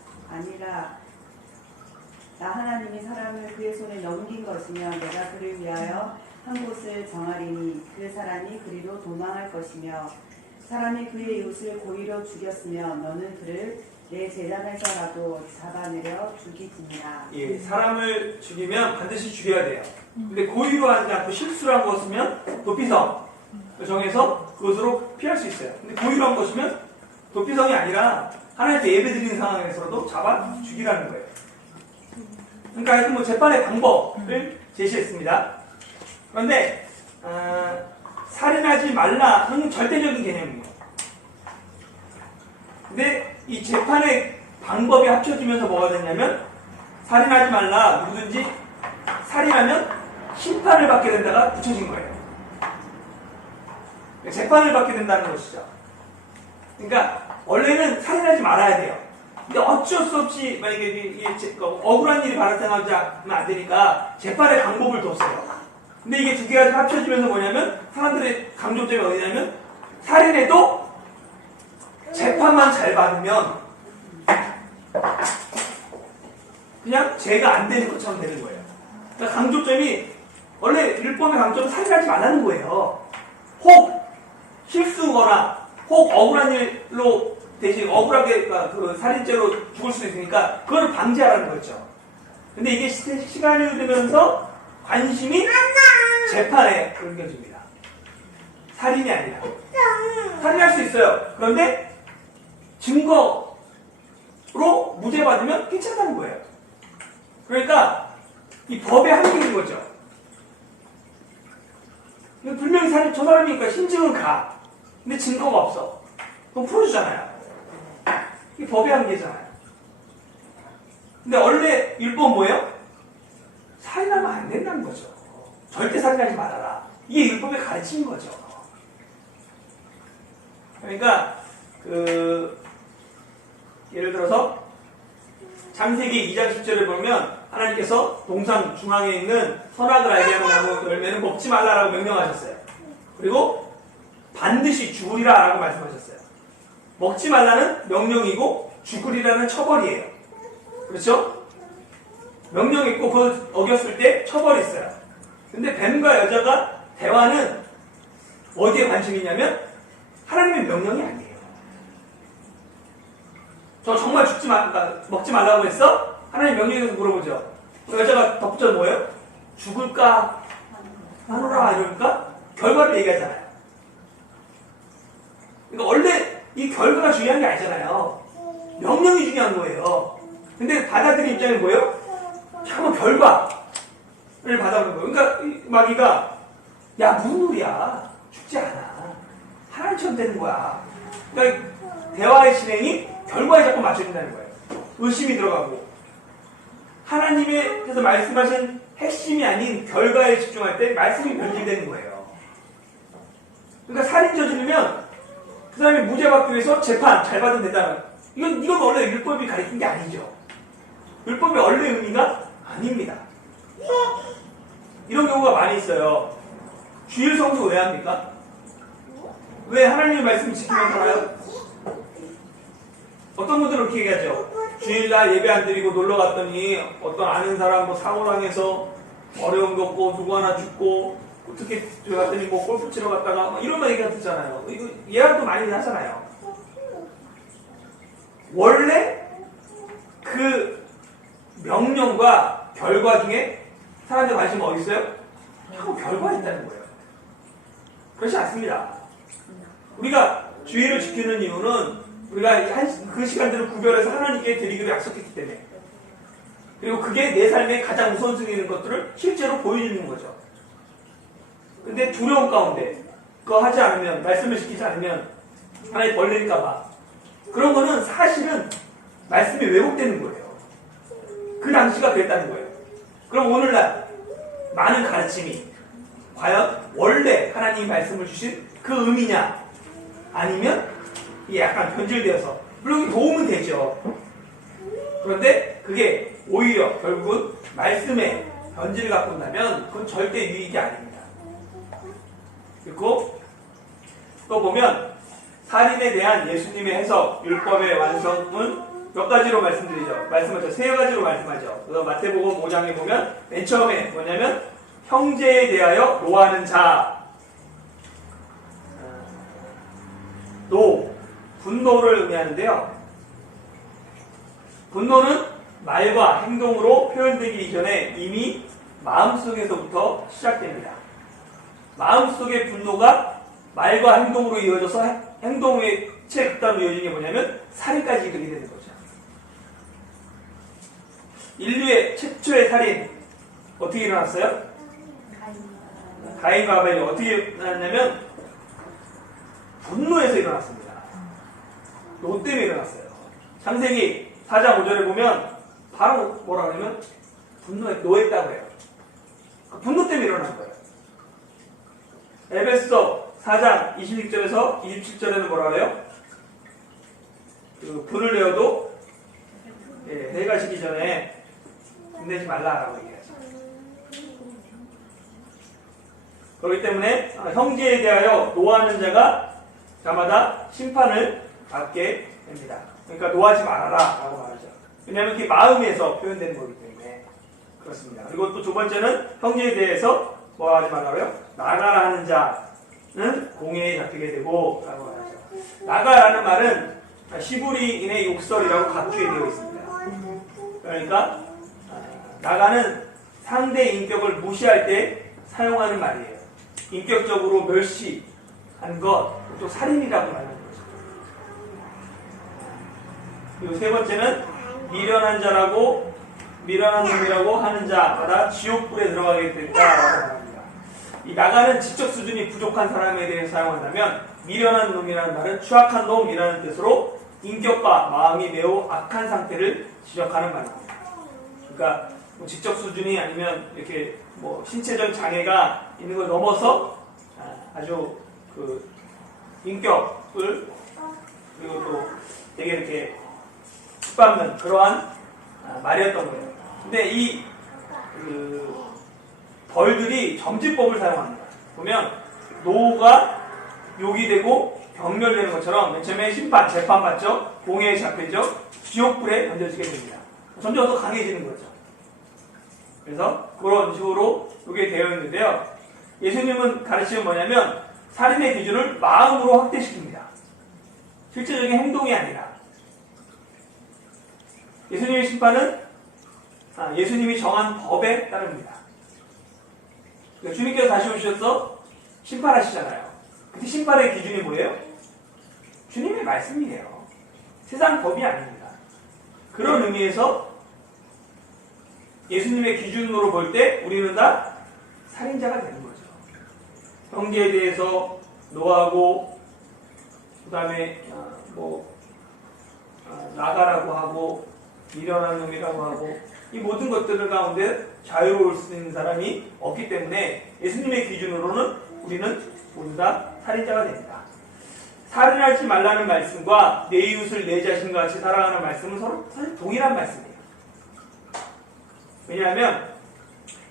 나 하나님이 사람을 그의 손에 넘긴 것이며 내가 그를 위하여 한 곳을 정하리니 그 사람이 그리로 도망할 것이며 사람이 그의 이웃을 고의로 죽였으며 너는 그를 내 재단에서라도 잡아내려 죽이지니라. 예, 사람을 죽이면 반드시 죽여야 돼요. 근데 고의로 하지 않고 실수로 한 것이면 도피성 정해서 그것으로 피할 수 있어요. 근데 고의로 한 것이면 도피성이 아니라 하나님께 예배드리는 상황에서도 잡아 죽이라는 거예요. 그러니까 하여튼 뭐 재판의 방법을 제시했습니다. 그런데 살인하지 말라는 절대적인 개념이에요. 근데 이 재판의 방법이 합쳐지면서 뭐가 됐냐면 살인하지 말라, 누구든지 살인하면 심판을 받게 된다가 붙여진 거예요. 재판을 받게 된다는 것이죠. 그러니까 원래는 살인하지 말아야 돼요. 근데 어쩔 수 없이 만약에 억울한 일이 발생하지 않으면 안 되니까 재판의 방법을 뒀어요. 근데 이게 두 개가 합쳐지면서 뭐냐면 사람들의 강조점이 어디냐면 살인해도 재판만 잘 받으면 그냥 죄가 안 되는 것처럼 되는 거예요. 그러니까 강조점이 원래 율법의 강조는 살인하지 말라는 거예요. 혹 실수거나 혹 억울한 일로 대신 억울하게 그 살인죄로 죽을 수도 있으니까 그걸 방지하라는 거죠. 근데 이게 시간이 흐르면서 관심이 재판에 옮겨집니다. 살인이 아니라. 살인할 수 있어요. 그런데 증거로 무죄 받으면 괜찮다는 거예요. 그러니까 이 법의 한계인 거죠. 분명히 저 사람이니까 심증은 가. 근데 증거가 없어. 그럼 풀어주잖아요. 이 법의 한계잖아요. 근데 원래 율법은 뭐예요? 살인하면 안 된다는 거죠. 절대 살인하지 말아라. 이게 율법의 가르침인 거죠. 그러니까 예를 들어서 창세기 2장 10절을 보면 하나님께서 동산 중앙에 있는 선악을 알게 하는 나무 열매는 먹지 말라라고 명령하셨어요. 그리고 반드시 죽으리라 라고 말씀하셨어요. 먹지 말라는 명령이고 죽으리라는 처벌이에요. 그렇죠? 명령이 있고 그걸 어겼을 때 처벌이 있어요. 근데 뱀과 여자가 대화는 어디에 관심이 있냐면 하나님의 명령이 아니에요. 저 정말 먹지 말라고 했어? 하나님 명령에 대해서 물어보죠. 그 여자가 덧붙여 뭐예요? 죽을까? 하노라 이러니까 결과를 얘기하잖아요. 그러니까 원래 이 결과가 중요한 게 아니잖아요. 명령이 중요한 거예요. 근데 받아들인 입장은 뭐예요? 자꾸 결과를 받아보는 거예요. 그러니까 마귀가 야 무슨 소리야? 죽지 않아. 하나님처럼 되는 거야. 그러니까 대화의 진행이 결과에 자꾸 맞춰진다는 거예요. 의심이 들어가고 하나님께서 말씀하신 핵심이 아닌 결과에 집중할 때 말씀이 변질되는 거예요. 그러니까 살인 저지르면 그 사람이 무죄 받기 위해서 재판 잘 받으면 된다는 이건 원래 율법이 가르친 게 아니죠. 율법의 원래 의미가 아닙니다. 이런 경우가 많이 있어요. 주일 성수 왜 합니까? 왜 하나님의 말씀을 지키면서 살아요? 어떤 분들은 그렇게 얘기하죠. 주일날 예배 안 드리고 놀러 갔더니 어떤 아는 사람 사고 당해서 어려움 겪고 누구 하나 죽고 어떻게 갔더니 골프 치러 갔다가 이런 말 얘기 듣잖아요. 이거 예약도 많이 하잖아요. 원래 그 명령과 결과 중에 사람들 관심은 어디 있어요? 자꾸 결과에 있다는 거예요. 그렇지 않습니다. 우리가 주일을 지키는 이유는 우리가 그 시간들을 구별해서 하나님께 드리기로 약속했기 때문에 그리고 그게 내 삶의 가장 우선순위에 있는 것들을 실제로 보여주는 거죠. 근데 두려움 가운데 그거 하지 않으면 말씀을 지키지 않으면 하나님 벌레일까봐 그런 거는 사실은 말씀이 왜곡되는 거예요. 그 당시가 그랬다는 거예요. 그럼 오늘날 많은 가르침이 과연 원래 하나님이 말씀을 주신 그 의미냐 아니면 이게 약간 변질되어서 물론 도움은 되죠. 그런데 그게 오히려 결국은 말씀의 변질을 갖고 온다면 그건 절대 유익이 아닙니다. 그리고 또 보면 살인에 대한 예수님의 해석, 율법의 완성은 몇 가지로 말씀드리죠. 말씀하죠. 세 가지로 말씀하죠. 그래서 마태복음 5장에 보면 맨 처음에 뭐냐면 형제에 대하여 노하는 자, 분노를 의미하는데요. 분노는 말과 행동으로 표현되기 이전에 이미 마음속에서부터 시작됩니다. 마음속의 분노가 말과 행동으로 이어져서 행동의 최극단으로 이어지는 게 뭐냐면 살인까지 이르게 되는 거죠. 인류의 최초의 살인 어떻게 일어났어요? 가인과 아벨이 어떻게 일어났냐면 분노에서 일어났습니다. 노 때문에 일어났어요. 창세기 4장 5절에 보면 바로 뭐라 그러면 노했다고 해요. 그 분노 때문에 일어난 거예요. 에베소 4장 26절에서 27절에는 뭐라 그래요? 그 불을 내어도 해가 지기 전에 분내지 말라라고 얘기하죠. 그렇기 때문에 형제에 대하여 노하는 자가 자마다 심판을 받게 됩니다. 그러니까 노하지 말아라 라고 말하죠. 왜냐하면 그게 마음에서 표현되는 거기 때문에 그렇습니다. 그리고 또 두 번째는 형제에 대해서 뭐 하지 말라고요? 나가라 하는 자는 공회에 잡히게 되고 라고 말하죠. 나가라는 말은 시브리인의 욕설이라고 각주에 되어 있습니다. 그러니까 나가는 상대 인격을 무시할 때 사용하는 말이에요. 인격적으로 멸시한 것, 또 살인이라고 말하는 거죠. 그리고 세 번째는 미련한 놈이라고 하는 자마다 지옥불에 들어가게 된다라고 말합니다. 이 나가는 지적 수준이 부족한 사람에 대해 사용한다면 미련한 놈이라는 말은 추악한 놈이라는 뜻으로 인격과 마음이 매우 악한 상태를 지적하는 말입니다. 그러니까 뭐 지적 수준이 아니면 이렇게 뭐 신체적 장애가 있는 걸 넘어서 아주 그 인격을 그리고 또 되게 이렇게 짓밟는 그러한 말이었던 거예요. 근데 이 벌들이 점집법을 사용합니다. 보면 노가 욕이 되고 경멸되는 것처럼 맨 처음에 재판 받죠. 공회에 잡히죠. 지옥불에 던져지게 됩니다. 점점 더 강해지는 거죠. 그래서 그런 식으로 이게 되어 있는데요. 예수님은 가르치는 뭐냐면 살인의 기준을 마음으로 확대시킵니다. 실제적인 행동이 아니라. 예수님의 심판은 예수님이 정한 법에 따릅니다. 그러니까 주님께서 다시 오셔서 심판하시잖아요. 그때 심판의 기준이 뭐예요? 주님의 말씀이에요. 세상 법이 아닙니다. 그런 의미에서 예수님의 기준으로 볼 때 우리는 다 살인자가 되는 거죠. 형제에 대해서 노하고 그 다음에 나가라고 하고 미련한 놈이라고 하고 이 모든 것들 가운데 자유로울 수 있는 사람이 없기 때문에 예수님의 기준으로는 우리는 모두 다 살인자가 됩니다. 살인하지 말라는 말씀과 내 이웃을 내 자신과 같이 사랑하는 말씀은 서로 사실 동일한 말씀이에요. 왜냐하면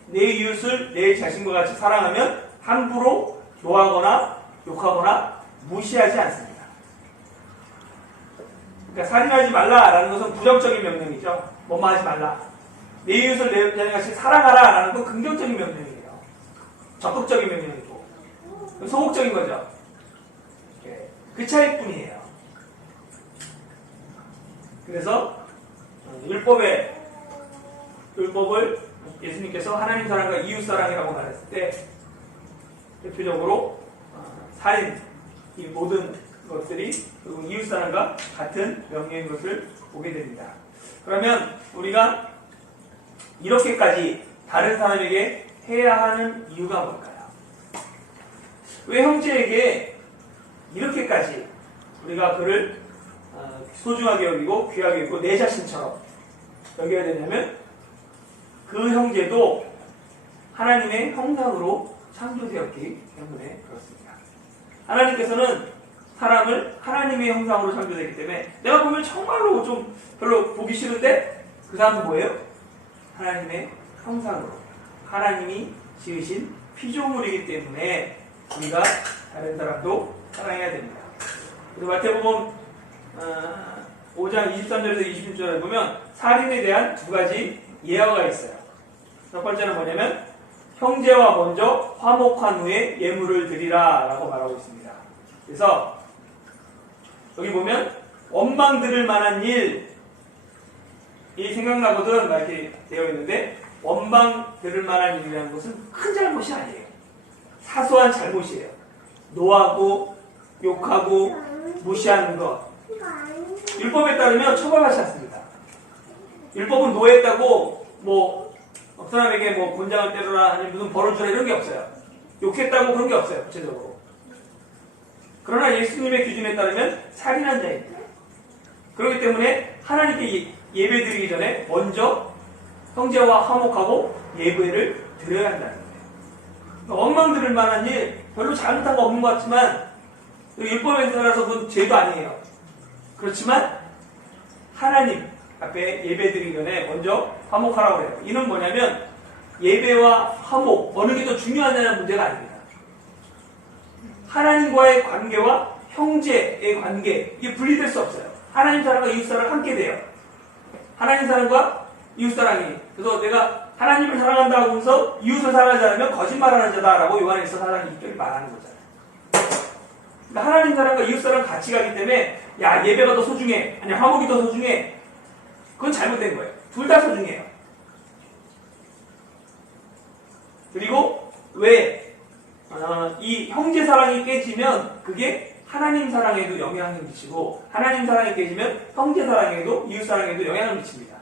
내 이웃을 내 자신과 같이 사랑하면 함부로 노하거나 욕하거나 무시하지 않습니다. 그러니까 살인하지 말라라는 것은 부정적인 명령이죠. 뭐뭐 하지 말라. 내 이웃을 내 자신과 같이 사랑하라라는 건 긍정적인 명령이에요. 적극적인 명령이고 소극적인 거죠. 그 차이뿐이에요. 그래서 율법을 예수님께서 하나님 사랑과 이웃 사랑이라고 말했을 때 대표적으로 살인, 이 모든 것들이 그리고 이웃 사랑과 같은 명령인 것을 보게 됩니다. 그러면 우리가 이렇게까지 다른 사람에게 해야 하는 이유가 뭘까요? 왜 형제에게 이렇게까지 우리가 그를 소중하게 여기고 귀하게 여기고 내 자신처럼 여겨야 되냐면 그 형제도 하나님의 형상으로 창조되었기 때문에 그렇습니다. 하나님께서는 사람을 하나님의 형상으로 창조되기 때문에 내가 보면 정말로 좀 별로 보기 싫은데 그 사람은 뭐예요? 하나님의 형상으로 하나님이 지으신 피조물이기 때문에 우리가 다른 사람도 사랑해야 됩니다. 그리고 마태복음 5장 23절에서 26절에 보면 살인에 대한 두 가지 예화가 있어요. 첫 번째는 뭐냐면 형제와 먼저 화목한 후에 예물을 드리라 라고 말하고 있습니다. 그래서 여기 보면 원망 들을 만한 일이 생각나거든 이렇게 되어 있는데 원망 들을 만한 일이라는 것은 큰 잘못이 아니에요. 사소한 잘못이에요. 노하고 욕하고 무시하는 것. 율법에 따르면 처벌하지 않습니다. 율법은 노했다고 그 사람에게 곤장을 때려라 아니면 무슨 벌을 주라 이런 게 없어요. 욕했다고 그런 게 없어요. 구체적으로. 그러나 예수님의 기준에 따르면 살인한 자입니다. 그렇기 때문에 하나님께 예배드리기 전에 먼저 형제와 화목하고 예배를 드려야 한다는 거예요. 원망 들을 만한 일 별로 잘못한 거 없는 것 같지만 율법에 따라서 그건 죄도 아니에요. 그렇지만 하나님 앞에 예배드리기 전에 먼저 화목하라고 해요. 이는 뭐냐면 예배와 화목 어느 게 더 중요하냐는 문제가 아닙니다. 하나님과의 관계와 형제의 관계 이게 분리될 수 없어요. 하나님 사랑과 이웃 사랑 함께 돼요. 하나님 사랑과 이웃 사랑이 그래서 내가 하나님을 사랑한다고 하면서 이웃을 사랑하지 않으면 거짓말하는 자다라고 요한에서 4장 2절이 말하는 거잖아요. 그러니까 하나님 사랑과 이웃 사랑 같이 가기 때문에 야 예배가 더 소중해 아니 화목이 더 소중해 그건 잘못된 거예요. 둘 다 소중해요. 그리고 왜 이 형제 사랑이 깨지면 그게 하나님 사랑에도 영향을 미치고 하나님 사랑이 깨지면 형제 사랑에도 이웃 사랑에도 영향을 미칩니다.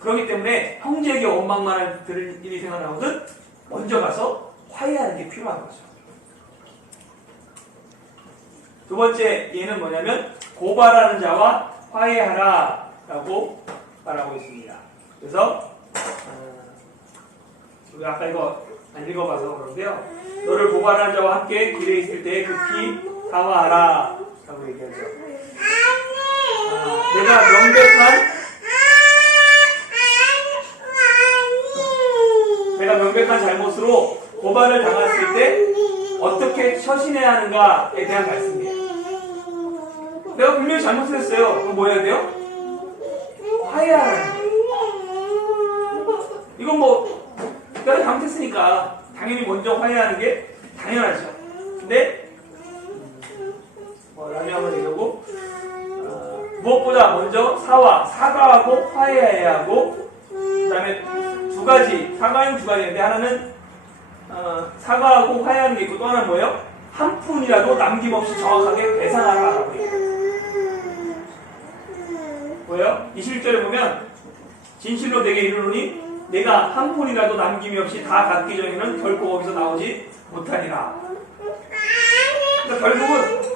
그렇기 때문에 형제에게 원망만 들을 일이 생각나거든 먼저 가서 화해하는 게 필요한 거죠. 두 번째 예는 뭐냐면 고발하는 자와 화해하라 라고 말하고 있습니다. 그래서 우리 아까 이거 안 읽어봐서 그런데요. 너를 고발하는 자와 함께 길에 있을 때 급히 사과하라 라고 얘기하죠. 내가 명백한 잘못으로 고발을 당했을 때 어떻게 처신해야 하는가에 대한 말씀이에요. 내가 분명히 잘못했어요. 그럼 뭐 해야 돼요? 화해하라는 거예요. 이건 내가 잘못했으니까 당연히 먼저 화해하는 게 당연하죠. 근데 나중에 한번 얘기하고 무엇보다 먼저 사과하고 화해해야 하고 그 다음에 두 가지 사과는 두 가지인데 하나는 사과하고 화해하는 게 있고 또 하나는 뭐예요? 한 푼이라도 남김없이 정확하게 배상하라라고 얘기해요. 뭐예요? 21절에 보면 진실로 내게 이르노니 내가 한 푼이라도 남김이 없이 다 갚기 전에는 결코 거기서 나오지 못하니라. 그러니까 결국은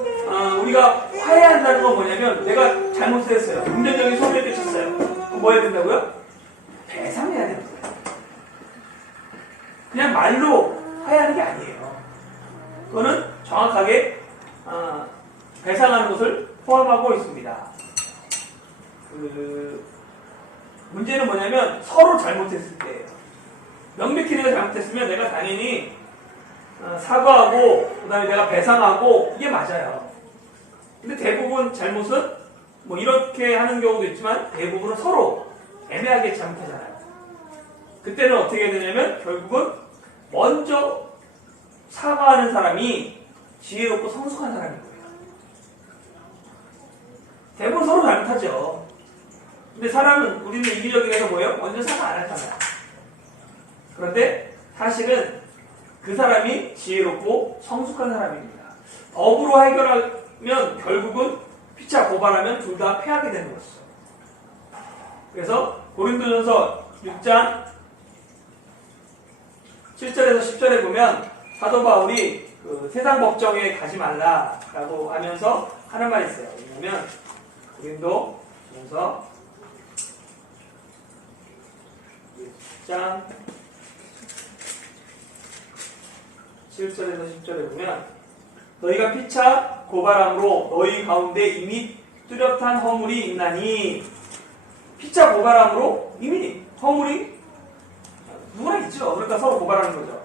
우리가 화해한다는 건 뭐냐면 내가 잘못했어요. 금전적인 손해를 끼쳤어요. 그럼 뭐 해야 된다고요? 배상해야 되는 거예요. 그냥 말로 화해하는 게 아니에요. 그거는 정확하게 배상하는 것을 포함하고 있습니다. 문제는 뭐냐면 서로 잘못했을 때예요. 명백히 내가 잘못했으면 내가 당연히 사과하고 그 다음에 내가 배상하고 이게 맞아요. 근데 대부분 잘못은 이렇게 하는 경우도 있지만 대부분은 서로 애매하게 잘못하잖아요. 그때는 어떻게 해야 되냐면 결국은 먼저 사과하는 사람이 지혜롭고 성숙한 사람인 거예요. 대부분 서로 잘못하죠. 근데 사람은 우리는 이기적이어서 뭐예요? 먼저 사과 안 하잖아요. 그런데 사실은 그 사람이 지혜롭고 성숙한 사람입니다. 법으로 해결하면 결국은 피차 고발하면 둘 다 패하게 되는 것이죠. 그래서 고린도전서 6장 7절에서 10절에 보면 사도 바울이 세상 법정에 가지 말라라고 하면서 하는 말이 있어요. 왜냐하면 고린도전서 6장 7절에서 10절에 보면 너희가 피차 고발함으로 너희 가운데 이미 뚜렷한 허물이 있나니 피차 고발함으로 이미 허물이 누구나 있죠. 그러니까 서로 고발하는 거죠.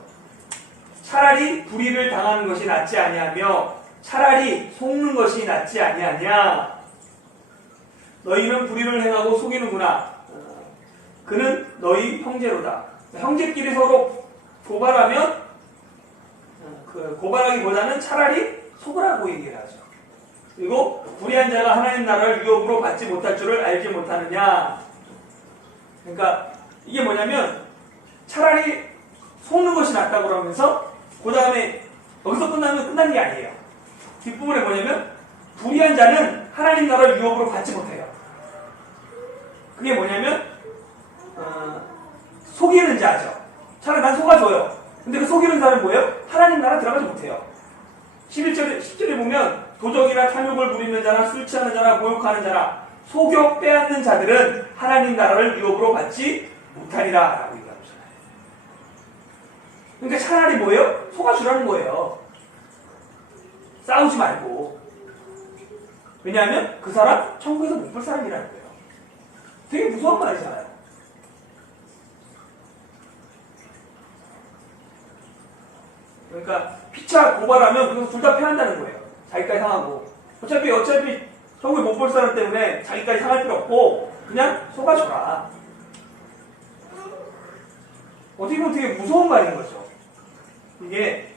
차라리 불의를 당하는 것이 낫지 아니하며 차라리 속는 것이 낫지 아니하냐. 너희는 불의를 행하고 속이는구나. 그는 너희 형제로다. 형제끼리 서로 고발하면 그 고발하기보다는 차라리 속으라고 얘기를 하죠. 그리고 불의한 자가 하나님 나라를 유업으로 받지 못할 줄을 알지 못하느냐. 그러니까 이게 뭐냐면 차라리 속는 것이 낫다고 그러면서 그 다음에 여기서 끝나면 끝난 게 아니에요. 뒷부분에 뭐냐면 불의한 자는 하나님 나라를 유업으로 받지 못해요. 그게 뭐냐면 속이는 자죠. 차라리 난 속아줘요. 근데 그 속이는 자는 뭐예요? 하나님 나라 들어가지 못해요. 10절에 보면 도적이나 탐욕을 부리는 자나 술 취하는 자나 모욕하는 자나 속여 빼앗는 자들은 하나님 나라를 유업으로 받지 못하리라 라고 얘기하잖아요. 그러니까 차라리 뭐예요? 속아주라는 거예요. 싸우지 말고. 왜냐하면 그 사람 천국에서 못 볼 사람이라는 거예요. 되게 무서운 말이잖아요. 그러니까 피차 고발하면 그래서 둘 다 패한다는 거예요. 자기까지 상하고. 어차피 천국에 못 볼 사람 때문에 자기까지 상할 필요 없고 그냥 속아줘라. 어떻게 보면 되게 무서운 말인 거죠. 이게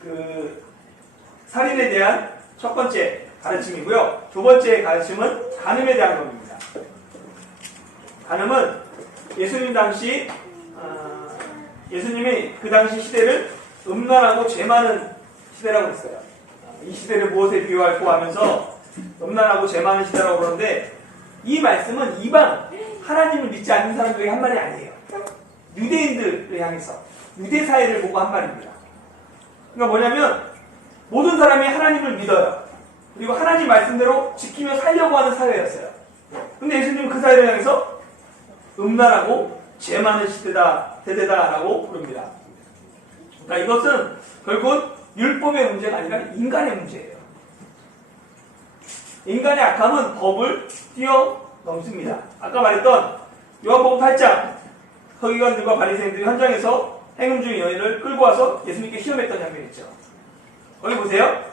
그 살인에 대한 첫 번째 가르침이고요. 두 번째 가르침은 간음에 대한 겁니다. 간음은 예수님 당시 예수님이 그 당시 시대를 음란하고 죄 많은 시대라고 했어요. 이 시대를 무엇에 비유할고 하면서 음란하고 죄 많은 시대라고 그러는데 이 말씀은 이방 하나님을 믿지 않는 사람들에게 한 말이 아니에요. 유대인들을 향해서 유대 사회를 보고 한 말입니다. 그러니까 뭐냐면 모든 사람이 하나님을 믿어요. 그리고 하나님 말씀대로 지키며 살려고 하는 사회였어요. 근데 예수님은 그 사회를 향해서 음란하고 죄 많은 세대다라고 부릅니다. 그러니까 이것은 결국은 율법의 문제가 아니라 인간의 문제예요. 인간의 악함은 법을 뛰어넘습니다. 아까 말했던 요한복음 8장 서기관들과 바리새인들이 현장에서 행음 중인 여인을 끌고 와서 예수님께 시험했던 장면이 있죠. 거기 보세요.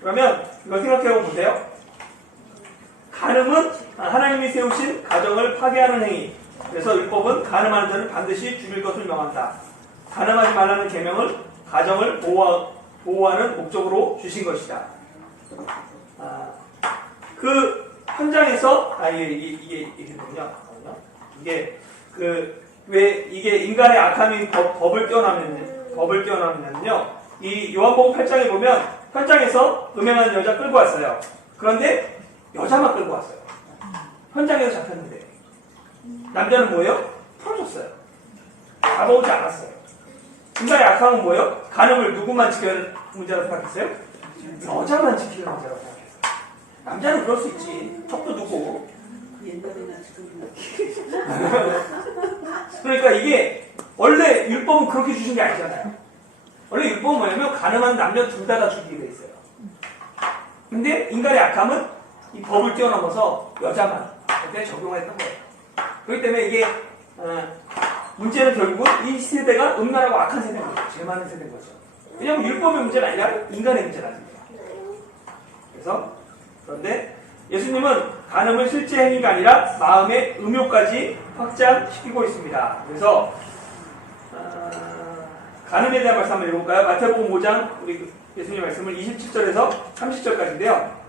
그러면 이걸 생각해보면 보세요. 간음은 하나님이 세우신 가정을 파괴하는 행위. 그래서 율법은 간음하는 자는 반드시 죽일 것을 명한다. 간음하지 말라는 계명을 가정을 보호하는 목적으로 주신 것이다. 그 현장에서 이게군요. 이게 왜 이게 인간의 악함이 법을 뛰어넘냐면요. 이 요한복음 8장에 보면 현장에서 음행하는 여자 끌고 왔어요. 그런데 여자만 끌고 왔어요. 현장에서 잡혔는데 남자는 뭐예요? 풀어줬어요. 잡아오지 않았어요. 인간의 악함은 뭐예요? 간음을 누구만 지켜야 하는 문제라고 생각했어요? 여자만 지키는 문제라고 생각했어요. 남자는 그럴 수 있지. 턱도 두고. 옛날이나 지금이나. 그러니까 이게 원래 율법은 그렇게 주신 게 아니잖아요. 원래 율법은 뭐냐면 가늠한 남녀 둘 다 죽이게 돼 있어요. 근데 인간의 악함은 이 법을 뛰어넘어서 여자만 그때 적용했던 거예요. 그렇기 때문에 이게 문제는 결국은 이 세대가 음란하고 악한 세대인 거죠. 죄 많은 세대인 거죠. 왜냐하면 율법의 문제가 아니라 인간의 문제라니까. 그런데 예수님은 간음을 실제 행위가 아니라 마음의 음욕까지 확장시키고 있습니다. 그래서 간음에 대한 말씀 한번 읽어볼까요? 마태복음 5장 우리 예수님 말씀을 27절에서 30절까지인데요.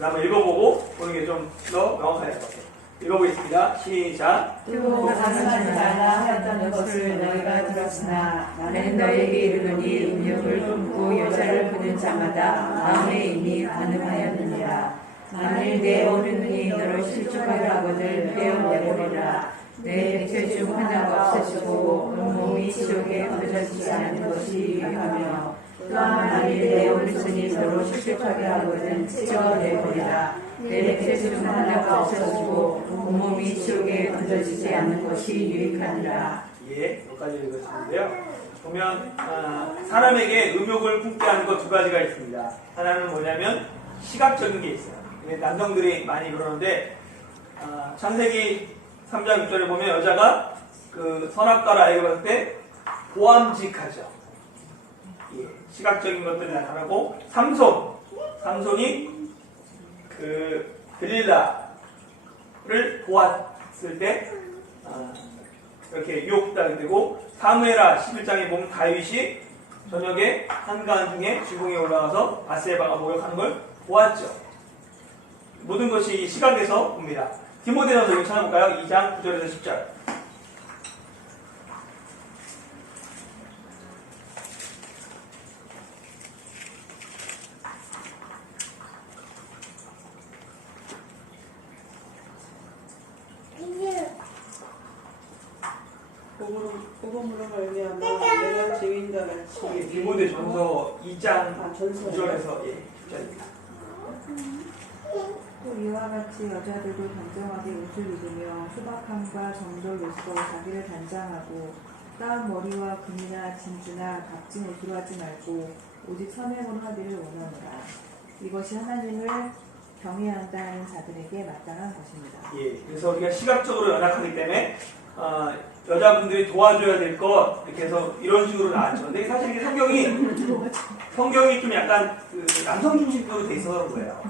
한번 읽어보고 보는 게 좀 더 명확할 것 같아요. 읽어보겠습니다. 시작. 두고 가슴하지 말라 하였던 것을 너희가 들었으나 나는 너희에게 이르노니 음욕을 품고 여자를 보는 자마다 마음에 이미 간음하였느니라. 만일 내 오른 눈이 너를 실족하게 하거늘 빼어내버리라. 내 백체 중 하나가 없어지고 온몸이 지옥에 던져지지 않는 것이 유익하며 또한 만일 내 오른손이 너를 실족하게 하거든 찢어내버리라. 내 백체 중 하나가 없어지고 온몸이 지옥에 던져지지 않는 것이 유익하니라. 예, 여기까지 읽었는데요. 보면 사람에게 음욕을 품게 하는 것 두 가지가 있습니다. 하나는 뭐냐면 시각적인 게 있어요. 남성들이 많이 그러는데 창세기 3장 6절에 보면 여자가 그 선악과를 알게 봤을 때 보암직하죠. 예, 시각적인 것들이 나타나고 삼손이 그 들릴라를 보았을 때 이렇게 유혹당이 되고 사무엘하 11장에 보면 다윗이 저녁에 한가한 중에 지붕에 올라가서 바세바가 모욕하는 걸 보았죠. 모든 것이 시각에서 봅니다. 디모데전서 이거 찾아볼까요? 2장 9절에서 10절. 복음으로 말미암아 내가 죄인과 같이 디모데전서 2장 전서 9절에서 10절입니다. 또 이와 같이 여자들도 단정하게 옷을 입으며 수박함과 정돌로서 자기를 단장하고 따은 머리와 금이나 진주나 값진 옷으로 하지 말고 오직 선행으로 하기를 원하노라. 이것이 하나님을 경외한다는 자들에게 마땅한 것입니다. 예, 그래서 우리가 시각적으로 연약하기 때문에 여자분들이 도와줘야 될 것 이렇게 해서 이런 식으로 나왔죠. 근데 사실 이게 성경이 좀 약간 그 남성 중심으로 돼 있어서 그런 거예요.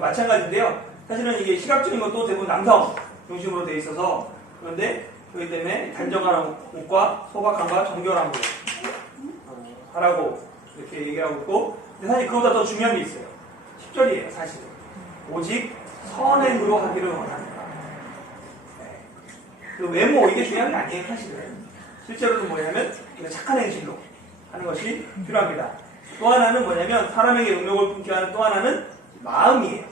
마찬가지인데요. 사실은 이게 시각적인 것도 대부분 남성 중심으로 돼 있어서 그런데 그렇기 때문에 단정한 옷과 소박함과 정결함으로 하라고 이렇게 얘기하고 있고, 근데 사실 그보다 더 중요한 게 있어요. 10절이에요, 사실은. 오직 선행으로 하기를 원합니다. 그 외모, 이게 중요한 게 아니에요, 사실은. 실제로는 뭐냐면, 착한 행실로 하는 것이 필요합니다. 또 하나는 뭐냐면, 사람에게 음욕을 품게 하는 또 하나는 마음이에요.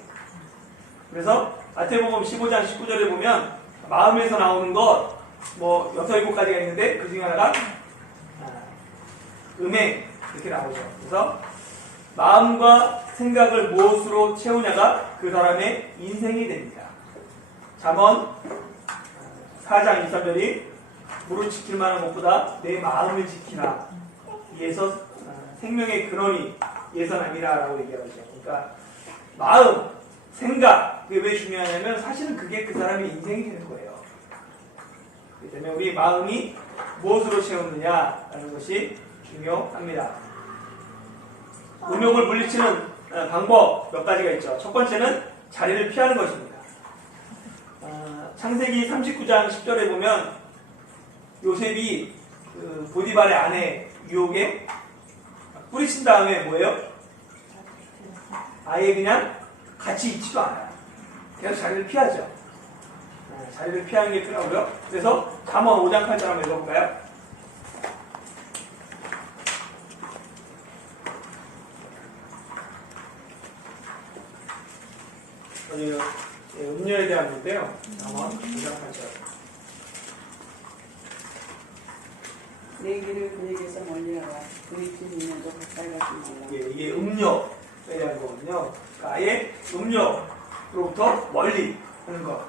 그래서, 마태복음 15장 19절에 보면, 마음에서 나오는 것, 6, 7가지가 있는데, 그 중에 하나가, 음행, 이렇게 나오죠. 그래서, 마음과 생각을 무엇으로 채우냐가 그 사람의 인생이 됩니다. 잠언 4장 23절이 무릇 지킬 만한 것보다 내 마음을 지키라. 이에서 생명의 근원이 예선함이라 라고 얘기하죠. 그러니까 마음, 생각, 그게 왜 중요하냐면 사실은 그게 그 사람의 인생이 되는 거예요. 그렇기 때문에 우리 마음이 무엇으로 채우느냐라는 것이 중요합니다. 음욕을 물리치는 방법 몇 가지가 있죠. 첫 번째는 자리를 피하는 것입니다. 창세기 39장 10절에 보면 요셉이 그 보디발의 아내 유혹에 뿌리친 다음에 뭐예요? 아예 그냥 같이 있지도 않아요. 그냥 자리를 피하죠. 자리를 피하는 게 필요하고요. 그래서 잠언 5장 8절 한번 읽어볼까요? 음료에 대한 건데요. 잠언 5장 8절. 내 길을 그에게서 멀리하라. 그의 길 있는 도 가까이 가지 말라. 예, 이게 음료에 대한 거거든요. 그러니까 아예 음료로부터 멀리 하는 것.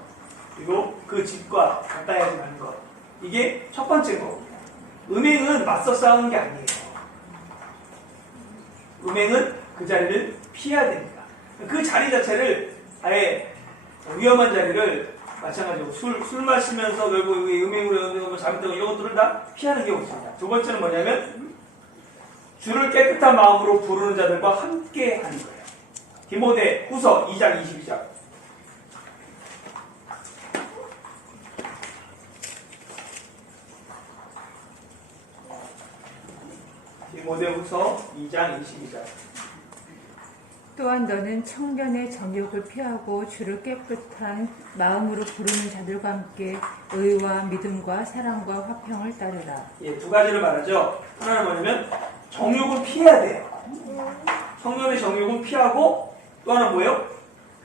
그리고 그 집과 가까이 하지 않는 것. 이게 첫 번째 거입니다. 음행은 맞서 싸우는 게 아니에요. 음행은 그 자리를 피해야 됩니다. 그 자리 자체를 아예 위험한 자리를 마찬가지로 술 마시면서 결국 음행으로 잘못되고 이런 것들을 다 피하는 경우가 있습니다. 두 번째는 뭐냐면 주를 깨끗한 마음으로 부르는 자들과 함께 하는 거예요. 디모데 후서 2장 22절. 디모데 후서 2장 22절. 또한 너는 청년의 정욕을 피하고 주를 깨끗한 마음으로 부르는 자들과 함께 의와 믿음과 사랑과 화평을 따르라. 예, 두 가지를 말하죠. 하나는 뭐냐면 정욕을 피해야 돼요. 청년의 정욕은 피하고 또 하나는 뭐예요?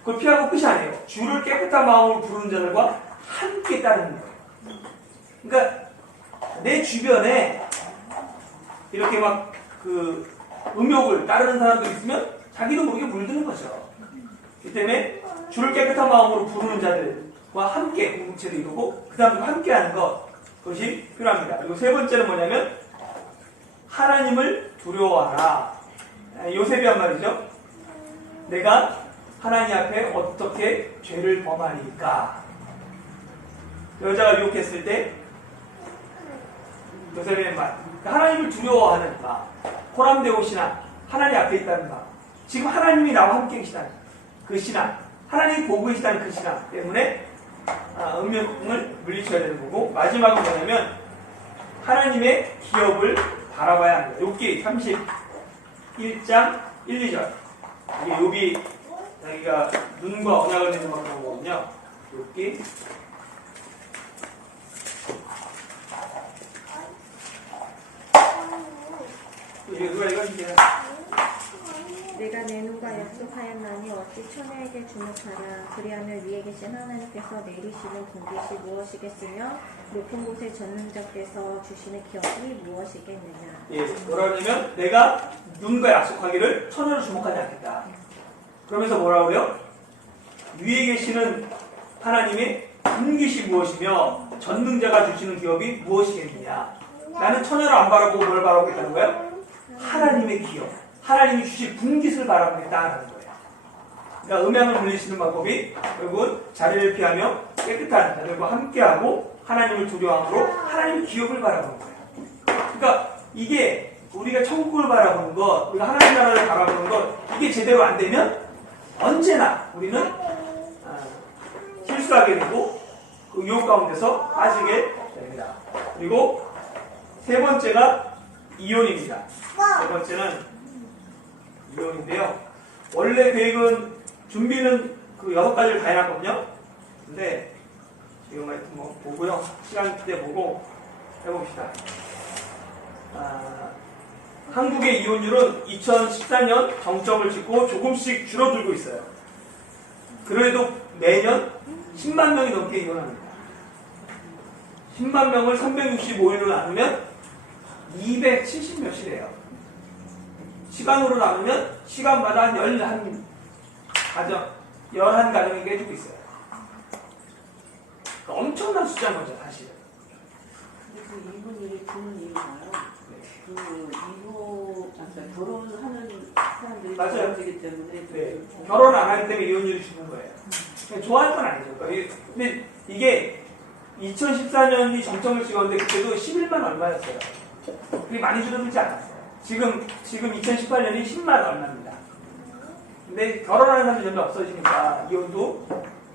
그걸 피하고 끝이 아니에요. 주를 깨끗한 마음으로 부르는 자들과 함께 따르는 거예요. 그러니까 내 주변에 이렇게 막 그 음욕을 따르는 사람들이 있으면 자기도 모르게 물드는 거죠. 그 때문에 주를 깨끗한 마음으로 부르는 자들과 함께 공동체를 이루고 그 다음에 함께 하는 것, 그것이 필요합니다. 그리고 세 번째는 뭐냐면 하나님을 두려워하라. 요셉이 한 말이죠. 내가 하나님 앞에 어떻게 죄를 범하리까? 여자가 유혹했을 때 요셉의 말, 하나님을 두려워하는 마, 호람되고 신앙, 하나님 앞에 있다는 마, 지금 하나님이 나와 함께 계시다는 그 신앙, 하나님이 보고 계시다는 그 신앙 때문에 음욕을 물리쳐야 되는 거고, 마지막은 뭐냐면 하나님의 기업을 바라봐야 합니다. 욥기 31장 1, 2절. 이게 욥이 자기가 눈과 언약을 맺는 거거든요. 욥기 누가 이거 내가 내 눈과 약속하였나니 어찌 처녀에게 주목하랴. 그리하면 위에 계신 하나님께서 내리시는 분깃이 무엇이겠으며 높은 곳에 전능자께서 주시는 기업이 무엇이겠느냐. 예, 뭐라 그러냐면 내가 눈과 약속하기를 처녀로 주목하지 않겠다. 그러면서 뭐라고요? 위에 계시는 하나님의 분깃이 무엇이며 전능자가 주시는 기업이 무엇이겠느냐. 나는 처녀를 안 바라보고 뭘 바라보겠다는 거예요? 하나님의 기업, 하나님이 주실 분깃을 바라보겠다는 거예요. 그러니까 음양을 물리시는 방법이 결국은 자리를 피하며 깨끗한 자들과 함께하고 하나님을 두려워함으로 하나님의 기업을 바라보는 거예요. 그러니까 이게 우리가 천국을 바라보는 것, 우리가 하나님 나라를 바라보는 것, 이게 제대로 안 되면 언제나 우리는 실수하게 되고 그 유혹 가운데서 빠지게 됩니다. 그리고 세 번째가 이혼입니다. 세 번째는 이혼인데요. 원래 계획은 준비는 그 6가지를 다 해놨거든요. 근데 이거 하여튼 뭐 보고요. 시간 때 보고 해봅시다. 한국의 이혼율은 2014년 정점을 찍고 조금씩 줄어들고 있어요. 그래도 매년 10만 명이 넘게 이혼합니다. 10만 명을 365일로 나누면 270몇이래요. 시간으로 나누면 시간마다 11가정이 깨지고 있어요. 엄청난 숫자인 거죠, 사실은. 근데 그 이혼율이 드는 이유가요. 결혼하는 사람들이 맞아요. 좋아지기 때문에 네. 결혼 안 하기 때문에 이혼율이 주는 거예요. 좋아할 건 아니죠. 근데 이게 2014년이 정점을 찍었는데 그때도 11만 얼마였어요. 그게 많이 줄어들지 않았어요. 지금 2018년이 10만 얼마입니다. 근데 결혼하는 사람들이 점점 없어지니까 이혼도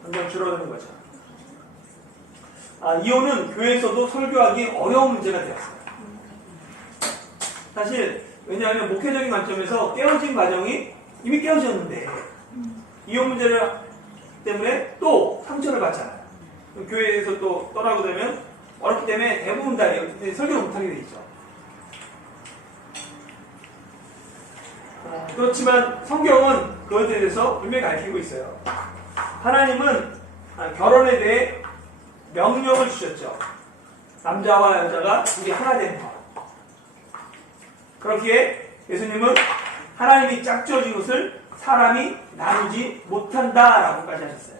점점 줄어드는 거죠. 이혼은 교회에서도 설교하기 어려운 문제가 되었어요. 사실 왜냐하면 목회적인 관점에서 깨어진 가정이 이미 깨어졌는데 이혼 문제를 때문에 또 상처를 받잖아요. 교회에서 또 떠나고 되면 어렵기 때문에 대부분 다 설교를 못하게 돼 있죠. 그렇지만 성경은 그것에 대해서 분명히 가르치고 있어요. 하나님은 결혼에 대해 명령을 주셨죠. 남자와 여자가 둘이 하나 되는 것. 그렇기에 예수님은 하나님이 짝지어진 것을 사람이 나누지 못한다라고까지 하셨어요.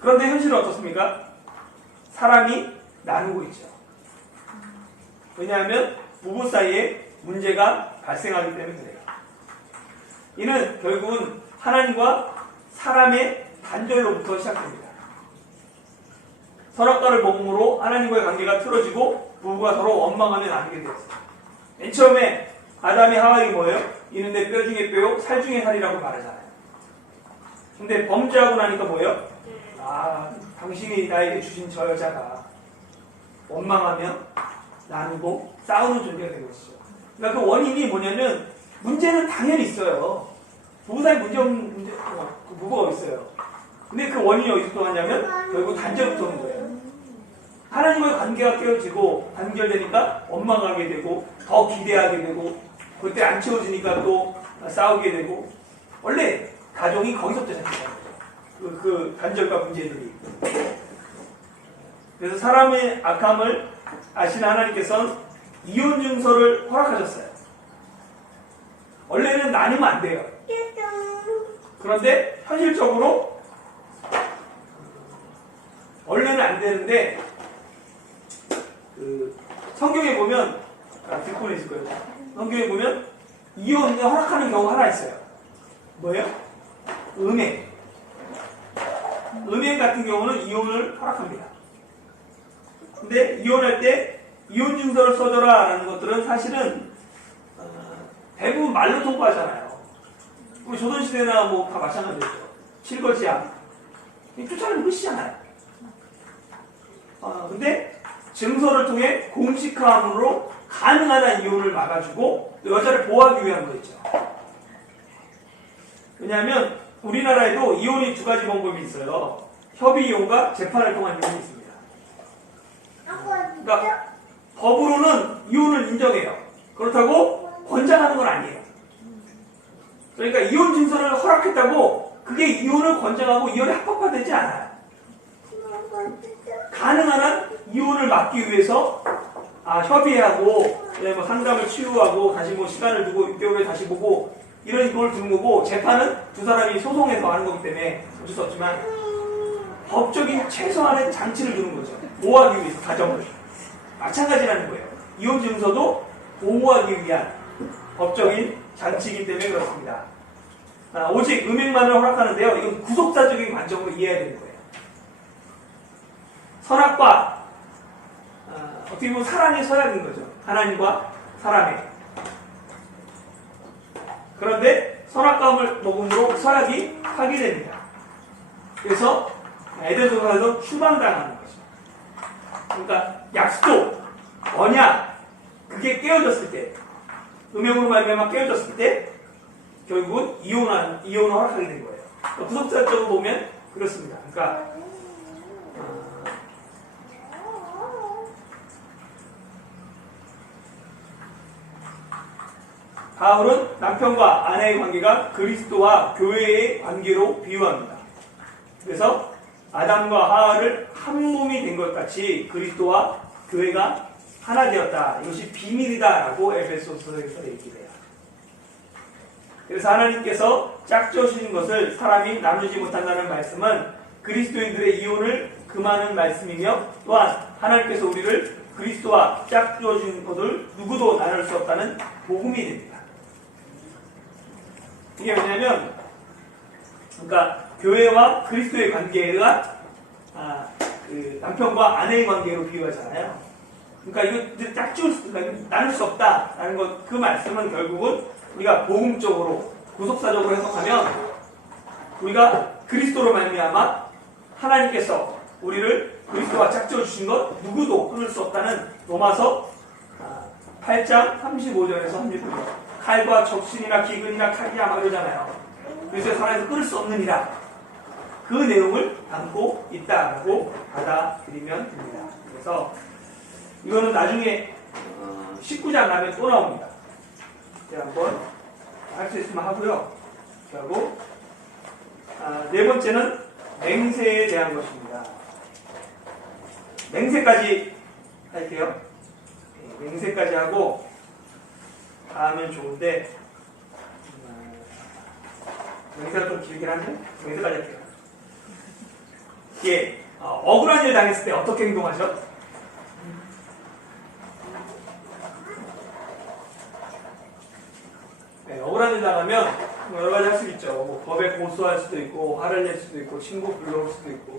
그런데 현실은 어떻습니까? 사람이 나누고 있죠. 왜냐하면 부부 사이에 문제가 발생하기 때문에 그래요. 이는 결국은 하나님과 사람의 단절로부터 시작됩니다. 선악과를 먹음으로 하나님과의 관계가 틀어지고 부부가 서로 원망하며 나누게 되었어요. 맨 처음에 아담이 하와에게 뭐예요? 이는 내 뼈 중에 뼈요 살 중에 살이라고 말하잖아요. 근데 범죄하고 나니까 뭐예요? 당신이 나에게 주신 저 여자가 원망하며 나누고 싸우는 존재가 된 것이죠. 그러니까 그 원인이 뭐냐면 문제는 당연히 있어요. 부부 사이 문제 없는 그 부부가 있어요. 근데 그 원인이 어디서 떠났냐면 결국 단절부터 오는 거예요. 하나님과의 관계가 깨어지고 단절되니까 원망하게 되고 더 기대하게 되고 그때 안 채워지니까 또 싸우게 되고 원래 가정이 거기서부터 시작되는 거죠. 그 단절과 문제들이. 그래서 사람의 악함을 아시는 하나님께서는 이혼 증서를 허락하셨어요. 원래는 나누면 안 돼요. 그런데 현실적으로 원래는 안 되는데 성경에 보면 뒷부분에 있을 거예요. 성경에 보면 이혼을 허락하는 경우가 하나 있어요. 뭐예요? 음행. 음행 같은 경우는 이혼을 허락합니다. 근데 이혼할 때 이혼 증서를 써줘라 라는 것들은 사실은 대부분 말로 통보하잖아요. 우리 조선시대나 뭐 다 마찬가지죠. 칠거지야. 쫓아내면 끝이잖아요. 근데 증서를 통해 공식화함으로 가능한 한 이혼을 막아주고 여자를 보호하기 위한 거죠. 왜냐하면 우리나라에도 이혼이 두 가지 방법이 있어요. 협의 이혼과 재판을 통한 이혼이 있습니다. 그러니까 법으로는 이혼을 인정해요. 그렇다고 권장하는 건 아니에요. 그러니까 이혼 증서를 허락했다고 그게 이혼을 권장하고 이혼에 합법화되지 않아요. 가능한 한 이혼을 막기 위해서 협의하고 뭐 상담을 치유하고 다시 뭐 시간을 두고 6개월에 다시 보고 이런 걸 두는 거고, 재판은 두 사람이 소송해서 하는 거기 때문에 어쩔 수 없지만 법적인 최소한의 장치를 두는 거죠. 보호하기 위해서 가정을. 마찬가지라는 거예요. 이혼 증서도 보호하기 위한 법적인 장치이기 때문에 그렇습니다. 오직 음행만을 허락하는데요. 이건 구속사적인 관점으로 이해해야 되는 거예요. 선악과 어떻게 보면 사랑의 서약인 거죠. 하나님과 사람의. 그런데 선악과를 먹음으로 서약이 파기됩니다. 그래서 에덴 동산에서 추방당하는 거죠. 그러니까 약속, 언약, 그게 깨어졌을 때, 음행으로 말미암아 깨어졌을 때 결국은 이혼을 허락하게 된 거예요. 구속사적으로 보면 그렇습니다. 그러니까 바울은 남편과 아내의 관계가 그리스도와 교회의 관계로 비유합니다. 그래서 아담과 하와를 한 몸이 된 것 같이 그리스도와 교회가 하나 되었다. 이것이 비밀이다라고 에베소서에서 얘기해요. 그래서 하나님께서 짝지어주신 것을 사람이 나누지 못한다는 말씀은 그리스도인들의 이혼을 금하는 말씀이며, 또한 하나님께서 우리를 그리스도와 짝지어준 것을 누구도 나눌 수 없다는 복음이 됩니다. 이게 뭐냐면, 그러니까 교회와 그리스도의 관계가 그 남편과 아내의 관계로 비유하잖아요. 그러니까 이거 나눌 수 없다라는 것, 그 말씀은 결국은 우리가 복음적으로 구속사적으로 해석하면 우리가 그리스도로 말미암아 하나님께서 우리를 그리스도와 짝지어 주신 것 누구도 끊을 수 없다는 로마서 8장 35절에서 36절. 칼과 적신이나 기근이나 칼이나 막 이러잖아요. 그리스도의 사랑에서 끊을 수 없느니라. 그 내용을 담고 있다라고 받아들이면 됩니다. 그래서 이거는 나중에 19장 가면 또 나옵니다. 제가 한번 할 수 있으면 하고요. 그리고 네 번째는 맹세에 대한 것입니다. 맹세까지 할게요. 맹세까지 하고 다 하면 좋은데 맹세가 좀 길긴 한데 맹세까지 할게요. 이게 억울한 일 당했을 때 어떻게 행동하죠? 네, 억울한 일 당하면 여러 가지 할 수 있죠. 뭐 법에 고소할 수도 있고, 화를 낼 수도 있고, 친구 불러올 수도 있고.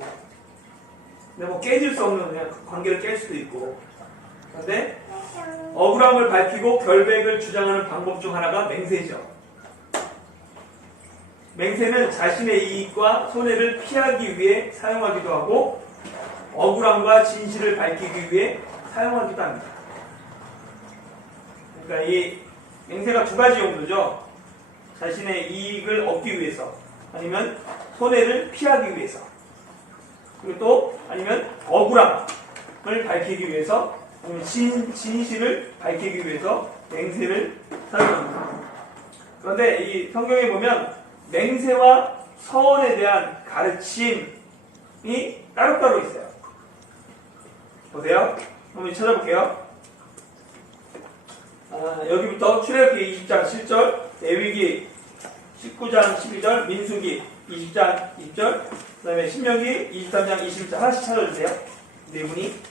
근데 뭐 깨질 수 없는 그냥 관계를 깰 수도 있고. 그런데 억울함을 밝히고 결백을 주장하는 방법 중 하나가 맹세죠. 맹세는 자신의 이익과 손해를 피하기 위해 사용하기도 하고, 억울함과 진실을 밝히기 위해 사용하기도 합니다. 그러니까 이 맹세가 두 가지 용도죠. 자신의 이익을 얻기 위해서, 아니면 손해를 피하기 위해서, 그리고 또 아니면 억울함을 밝히기 위해서, 아니면 진실을 밝히기 위해서 맹세를 사용합니다. 그런데 이 성경에 보면 맹세와 서원에 대한 가르침이 따로따로 있어요. 보세요. 한번 찾아볼게요. 여기부터 출애굽기 20장 7절, 레위기 19장 12절, 민수기 20장 20절, 그 다음에 신명기 23장 20절 하나씩 찾아주세요. 네 분이.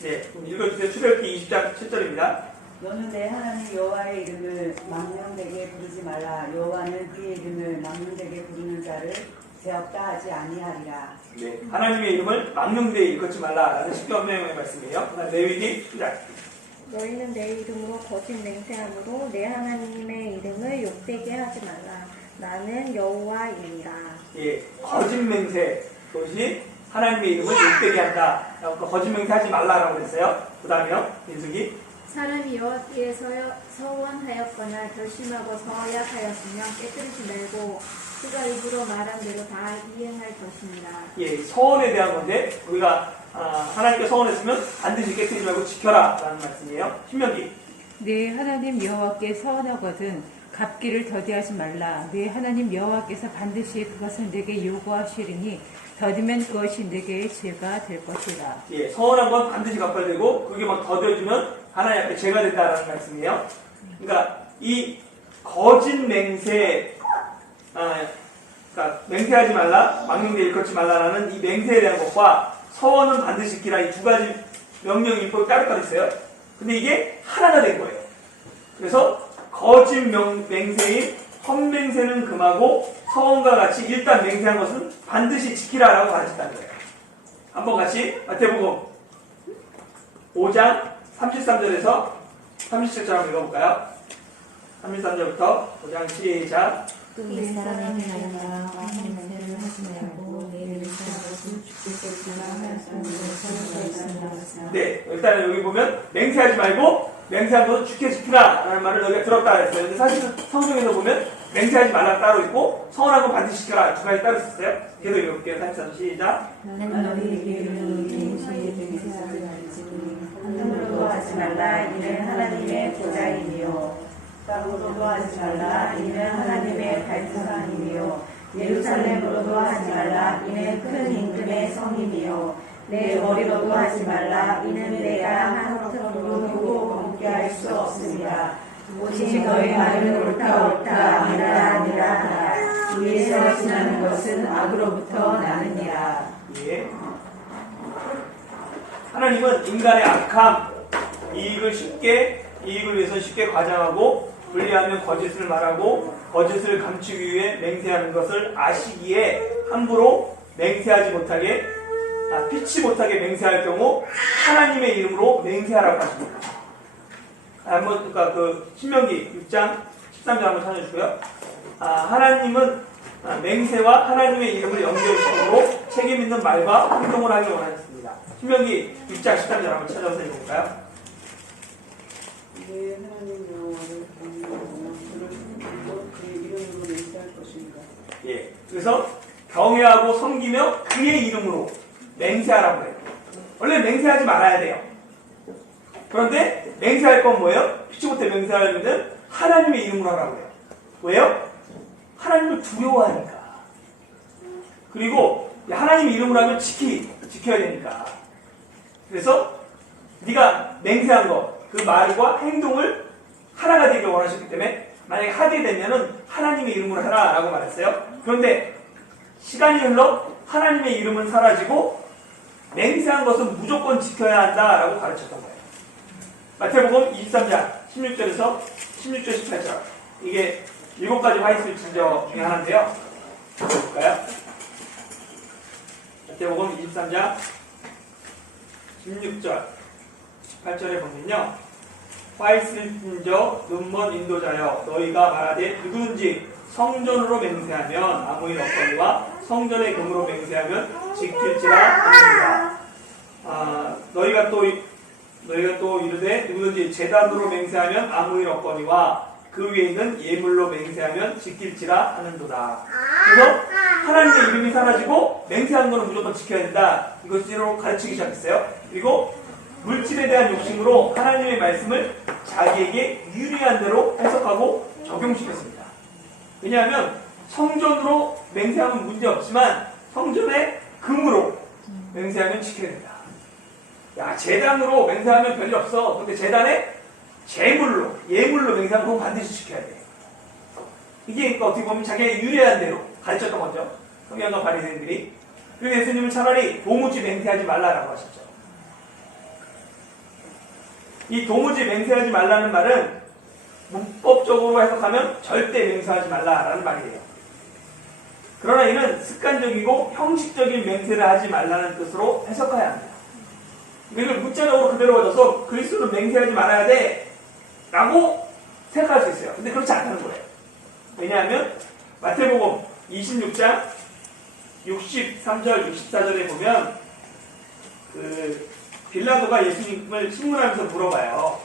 네, 그럼 읽어주세요. 출애굽기 20장 7절입니다. 너는 내 하나님 여호와의 이름을 망령되게 부르지 말라. 여호와는 그의 이름을 망령되게 부르는 자를 죄없다 하지 아니하리라. 네, 하나님의 이름을 망령되이 일컫지 말라라는 십계명의 말씀이에요. 레위기 1장. 너희는 내 이름으로 거짓 맹세함으로 내 하나님의 이름을 욕되게 하지 말라. 나는 여호와이니라. 예, 거짓 맹세, 그것이 하나님의 이름을 욕되게 한다. 거짓 맹세하지 말라라고 그랬어요. 그 다음에요, 민숙이. 사람이 여호와께 서원하였거나 결심하고 서약하였으면 깨뜨리지 말고 그가 입으로 말한 대로 다 이행할 것입니다. 예, 서원에 대한 건데 우리가 하나님께 서원했으면 반드시 깨뜨리지 말고 지켜라 라는 말씀이에요. 신명기. 네 하나님 여호와께 서원하거든 갚기를 더디하지 말라. 네 하나님 여호와께서 반드시 그것을 내게 요구하시리니 더디면 그것이 내게 죄가 될 것이라. 예, 서원한 건 반드시 갚아야 되고 그게 막 더뎌지면 하나님 앞에 죄가 된다라는 말씀이에요. 그러니까 이 거짓 맹세, 그러니까 맹세하지 말라, 망령되이 일컫지 말라라는 이 맹세에 대한 것과 서원은 반드시 지키라 이 두 가지 명령 일법이 따로따로 있어요. 근데 이게 하나가 된 거예요. 그래서 거짓 맹세인 헛맹세는 금하고 서원과 같이 일단 맹세한 것은 반드시 지키라라고 가르쳤다는 거예요. 한번 같이 마태복음 5장 33절에서 37절 한번 읽어볼까요? 33절부터 5장 시작. 내 사람의 나라가 맹세를 하지 말고 내 맹세한 것은 죽겠지만 네, 일단 여기 보면 맹세하지 말고 맹세한 것은 죽게 지키라 라는 말을 너희가 들었다 그랬어요. 근데 사실 성경에서 보면 맹세하지 말라 따로 있고 서원한 건 반드시 지켜라 두 가지 따로 있었어요. 계속 읽어볼게요. 33절 시작. 나는 너희에게 이르노니 맹세하지 말지니 함부로도 하지 말라. 이는 하나님의 보좌이니요 땅으로도 하지 말라. 이는 하나님의 발등상이니요 예루살렘으로도 하지 말라. 이는 큰 임금의 성이니요 내 머리로도 하지 말라. 이는 내가 한 턱으로 누구 검게 할 수 없습니다. 오직 너희 말은 옳다 아니라 위에서 지나는 것은 악으로부터 나느니라. 예. 하나님은 인간의 악함, 이익을 위해서 쉽게 과장하고 불리하면 거짓을 말하고 거짓을 감추기 위해 맹세하는 것을 아시기에 함부로 맹세하지 못하게 피치 못하게 맹세할 경우 하나님의 이름으로 맹세하라고 하십니다. 한번 그러니까 그 신명기 6장 13절 한번 찾아주고요. 하나님은 맹세와 하나님의 이름을 연결시키고 책임 있는 말과 행동을 하길 원하셨습니다. 신명기 6장 13절 한번 찾아서 읽어볼까요? 내 하나님 여호와를 경외하며 그를 섬기고 그의 이름으로 맹세할 것입니다. 예, 그래서 경외하고 섬기며 그의 이름으로 맹세하라고 해요. 원래 맹세하지 말아야 돼요. 그런데 맹세할 건 뭐예요? 피치 못해 맹세하려면 하나님의 이름으로 하라고 해요. 왜요? 하나님을 두려워하니까. 그리고 하나님의 이름으로 하면 지켜야 되니까. 그래서 네가 맹세한 거, 그 말과 행동을 하나가 되길 원하셨기 때문에 만약에 하게 되면은 하나님의 이름으로 하라라고 말했어요. 그런데 시간이 흘러 하나님의 이름은 사라지고 맹세한 것은 무조건 지켜야 한다라고 가르쳤던 거예요. 마태복음 23장 16절에서 16절 18절 이게 7가지 화이트리칭저 중에 하나인데요. 볼까요? 마태복음 23장 16절 18절에 보면요. 화이트리칭저 눈먼 인도자여 너희가 말하되 누구든지 성전으로 맹세하면 아무 일 없거니와 성전의 금으로 맹세하면 지킬지라 하느니라. 너희가 또 이르되 누구든지 제단으로 맹세하면 아무 일 없거니와 그 위에 있는 예물로 맹세하면 지킬지라 하는도다. 그래서 하나님의 이름이 사라지고 맹세하는 것은 무조건 지켜야 된다. 이것으로 가르치기 시작했어요. 그리고 물질에 대한 욕심으로 하나님의 말씀을 자기에게 유리한 대로 해석하고 적용시켰습니다. 왜냐하면 성전으로 맹세하면 문제없지만 성전의 금으로 맹세하면 지켜야 된다. 야, 제단으로 맹세하면 별일 없어. 근데 제단에 예물로 맹세하면 그건 반드시 지켜야 돼. 이게 그러니까 어떻게 보면 자기에게 유리한 대로 가르쳤던 거죠. 성경과 바리새인들이. 그래서 예수님은 차라리 도무지 맹세하지 말라라고 하셨죠. 이 도무지 맹세하지 말라는 말은 문법적으로 해석하면 절대 맹세하지 말라라는 말이에요. 그러나 이는 습관적이고 형식적인 맹세를 하지 말라는 뜻으로 해석해야 합니다. 이걸 문자적으로 그대로 얻어서 그리스도는 맹세하지 말아야 돼 라고 생각할 수 있어요. 근데 그렇지 않다는 거예요. 왜냐하면 마태복음 26장 63절 64절에 보면 빌라도가 예수님을 신문하면서 물어봐요.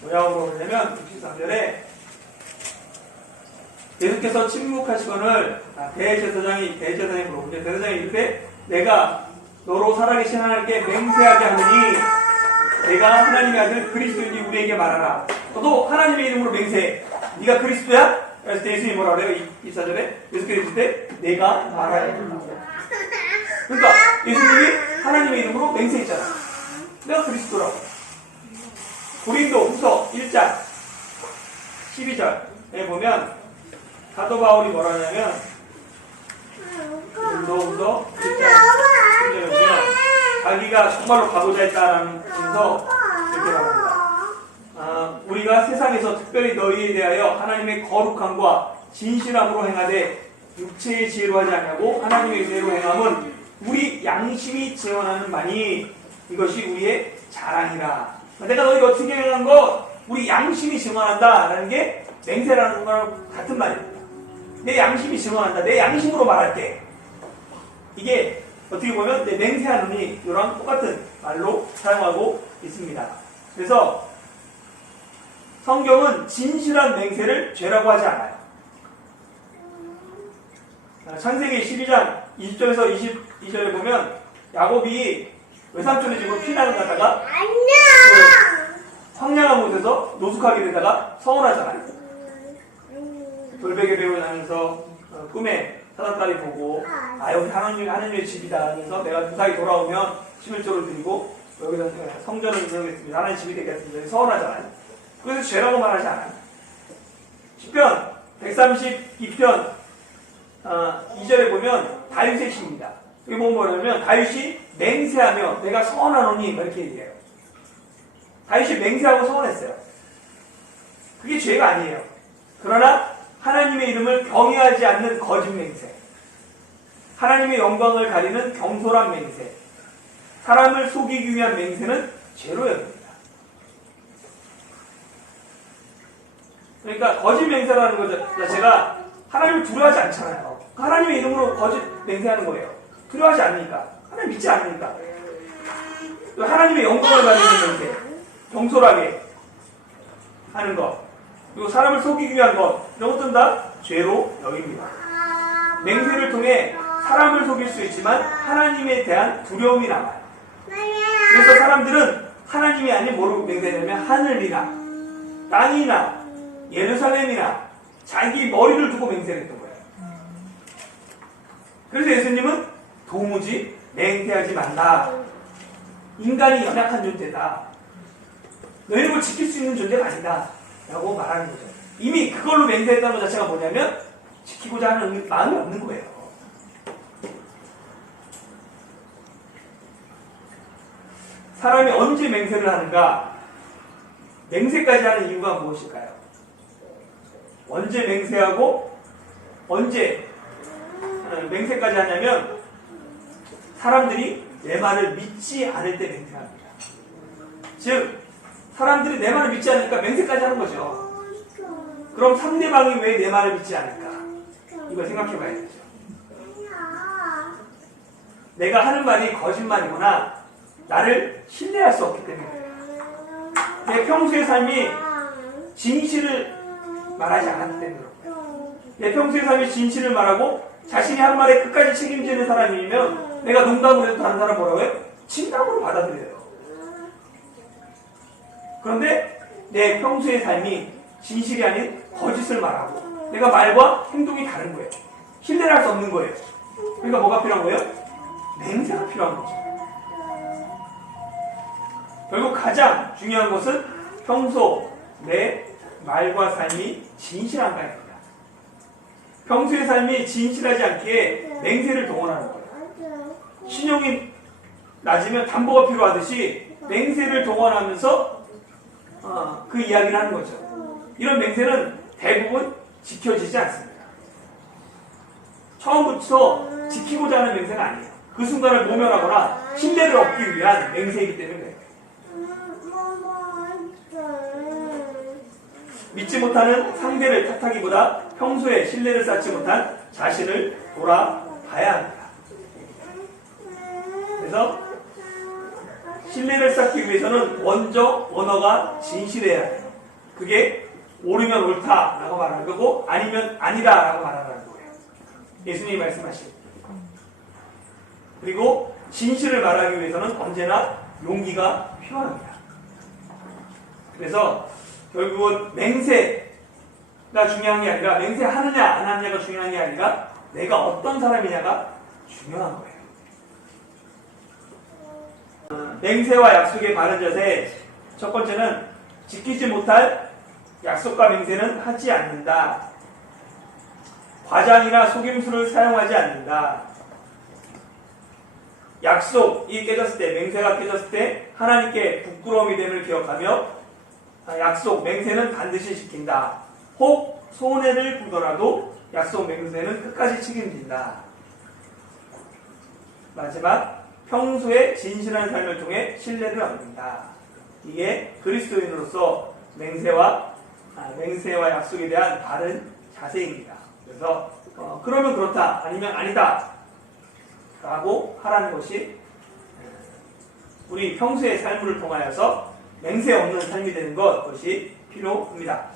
뭐라고 물어보냐면 63절에 예수께서 침묵하시거늘 대제사장이 물어보는데 대제사장이 이르되 내가 너로 살아계신 하나님께 맹세하게 하느니 내가 하나님의 아들 그리스도인지 우리에게 말하라. 너도 하나님의 이름으로 맹세해. 네가 그리스도야? 그래서 예수님이 뭐라 그래요? 24절에 예수께서 이르되 내가 말하라. 그러니까 예수님이 하나님의 이름으로 맹세했잖아. 내가 그리스도라고. 고린도 후서 1장 12절에 보면 사도 바울이 뭐라 하냐면 고린도 후서 1장 12절에 보면 자기가 정말로 가고자 했다라면서 이렇게 말합니다. 우리가 세상에서 특별히 너희에 대하여 하나님의 거룩함과 진실함으로 행하되 육체의 지혜로 하지 않냐고 하나님의 은혜로 행함은 우리 양심이 증언하는 바니 이것이 우리의 자랑이라. 내가 너희가 어떻게 행한 거 우리 양심이 증언한다라는 게 맹세라는 거랑 같은 말입니다. 내 양심이 증언한다. 내 양심으로 말할게. 이게 어떻게 보면 내 맹세하느니 이랑 똑같은 말로 사용하고 있습니다. 그래서 성경은 진실한 맹세를 죄라고 하지 않아요. 창세기 12장 20절에서 22절에 보면 야곱이 외삼촌의 집으로 피난을 가다가 황량한 곳에서 노숙하게 되다가 서운하잖아요. 돌베개 배우 다니면서 꿈에 사단딸이 보고 여기 하나님의 집이다 하면서 내가 무사히 돌아오면 11조를 드리고 여기서 성전을 세우겠습니다. 하나님의 집이 되겠습니다. 서운하잖아요. 그래서 죄라고 말하지 않아요. 시편 132편 2절에 보면 다윗의 시입니다. 여기 보면 뭐냐면 다윗이 맹세하며 내가 서운하노니 이렇게 얘기해요. 다윗이 맹세하고 서운했어요. 그게 죄가 아니에요. 그러나 하나님의 이름을 경외하지 않는 거짓 맹세, 하나님의 영광을 가리는 경솔한 맹세, 사람을 속이기 위한 맹세는 죄로 여깁니다. 그러니까 거짓 맹세라는 것 자체가 하나님을 두려워하지 않잖아요. 하나님의 이름으로 거짓 맹세하는 거예요. 두려워하지 않으니까. 하나님 믿지 않으니까. 하나님의 영광을 가리는 맹세, 경솔하게 하는 것, 그리고 사람을 속이기 위한 것, 이런 것들은 다 죄로 여깁니다. 맹세를 통해 사람을 속일 수 있지만 하나님에 대한 두려움이 남아요. 그래서 사람들은 하나님이 아닌 뭐로 맹세하냐면 하늘이나 땅이나 예루살렘이나 자기 머리를 두고 맹세를 했던 거예요. 그래서 예수님은 도무지 맹세하지 말라. 인간이 연약한 존재다. 너희를 뭐 지킬 수 있는 존재가 아니다. 라고 말하는 거죠. 이미 그걸로 맹세했다는 것 자체가 뭐냐면 지키고자 하는 마음이 없는 거예요. 사람이 언제 맹세를 하는가? 맹세까지 하는 이유가 무엇일까요? 언제 맹세하고 언제 맹세까지 하냐면 사람들이 내 말을 믿지 않을 때 맹세합니다. 즉 사람들이 내 말을 믿지 않으니까 맹세까지 하는 거죠. 그럼 상대방이 왜 내 말을 믿지 않을까? 이걸 생각해 봐야 되죠. 내가 하는 말이 거짓말이거나 나를 신뢰할 수 없기 때문에 내 평소의 삶이 진실을 말하지 않았기 때문에 내 평소의 삶이 진실을 말하고 자신이 한 말에 끝까지 책임지는 사람이면 내가 농담으로 해도 다른 사람 뭐라고 해요? 진담으로 받아들여요. 그런데 내 평소의 삶이 진실이 아닌 거짓을 말하고 내가 말과 행동이 다른 거예요. 신뢰를 할 수 없는 거예요. 그러니까 뭐가 필요한 거예요? 맹세가 필요한 거죠. 결국 가장 중요한 것은 평소 내 말과 삶이 진실한가입니다. 평소의 삶이 진실하지 않기에 맹세를 동원하는 거예요. 신용이 낮으면 담보가 필요하듯이 맹세를 동원하면서 그 이야기를 하는 거죠. 이런 맹세는 대부분 지켜지지 않습니다. 처음부터 지키고자 하는 맹세가 아니에요. 그 순간을 모면하거나 신뢰를 얻기 위한 맹세이기 때문에 그래요. 믿지 못하는 상대를 탓하기보다 평소에 신뢰를 쌓지 못한 자신을 돌아봐야 합니다. 그래서 신뢰를 쌓기 위해서는 먼저 언어가 진실해야 해요. 그게 옳으면 옳다라고 말하는 거고 아니면 아니다라고 말하는 거예요. 예수님이 말씀하신. 그리고 진실을 말하기 위해서는 언제나 용기가 필요합니다. 그래서 결국은 맹세가 중요한 게 아니라 맹세하느냐 안 하느냐가 중요한 게 아니라 내가 어떤 사람이냐가 중요한 거예요. 맹세와 약속의 바른 자세. 첫 번째는 지키지 못할 약속과 맹세는 하지 않는다. 과장이나 속임수를 사용하지 않는다. 약속이 깨졌을 때, 맹세가 깨졌을 때 하나님께 부끄러움이 됨을 기억하며 약속, 맹세는 반드시 지킨다. 혹 손해를 보더라도 약속, 맹세는 끝까지 책임진다. 마지막, 평소에 진실한 삶을 통해 신뢰를 얻는다. 이게 그리스도인으로서 맹세와 약속에 대한 바른 자세입니다. 그래서 그러면 그렇다, 아니면 아니다 라고 하라는 것이 우리 평소의 삶을 통하여서 맹세 없는 삶이 되는 것이 필요합니다.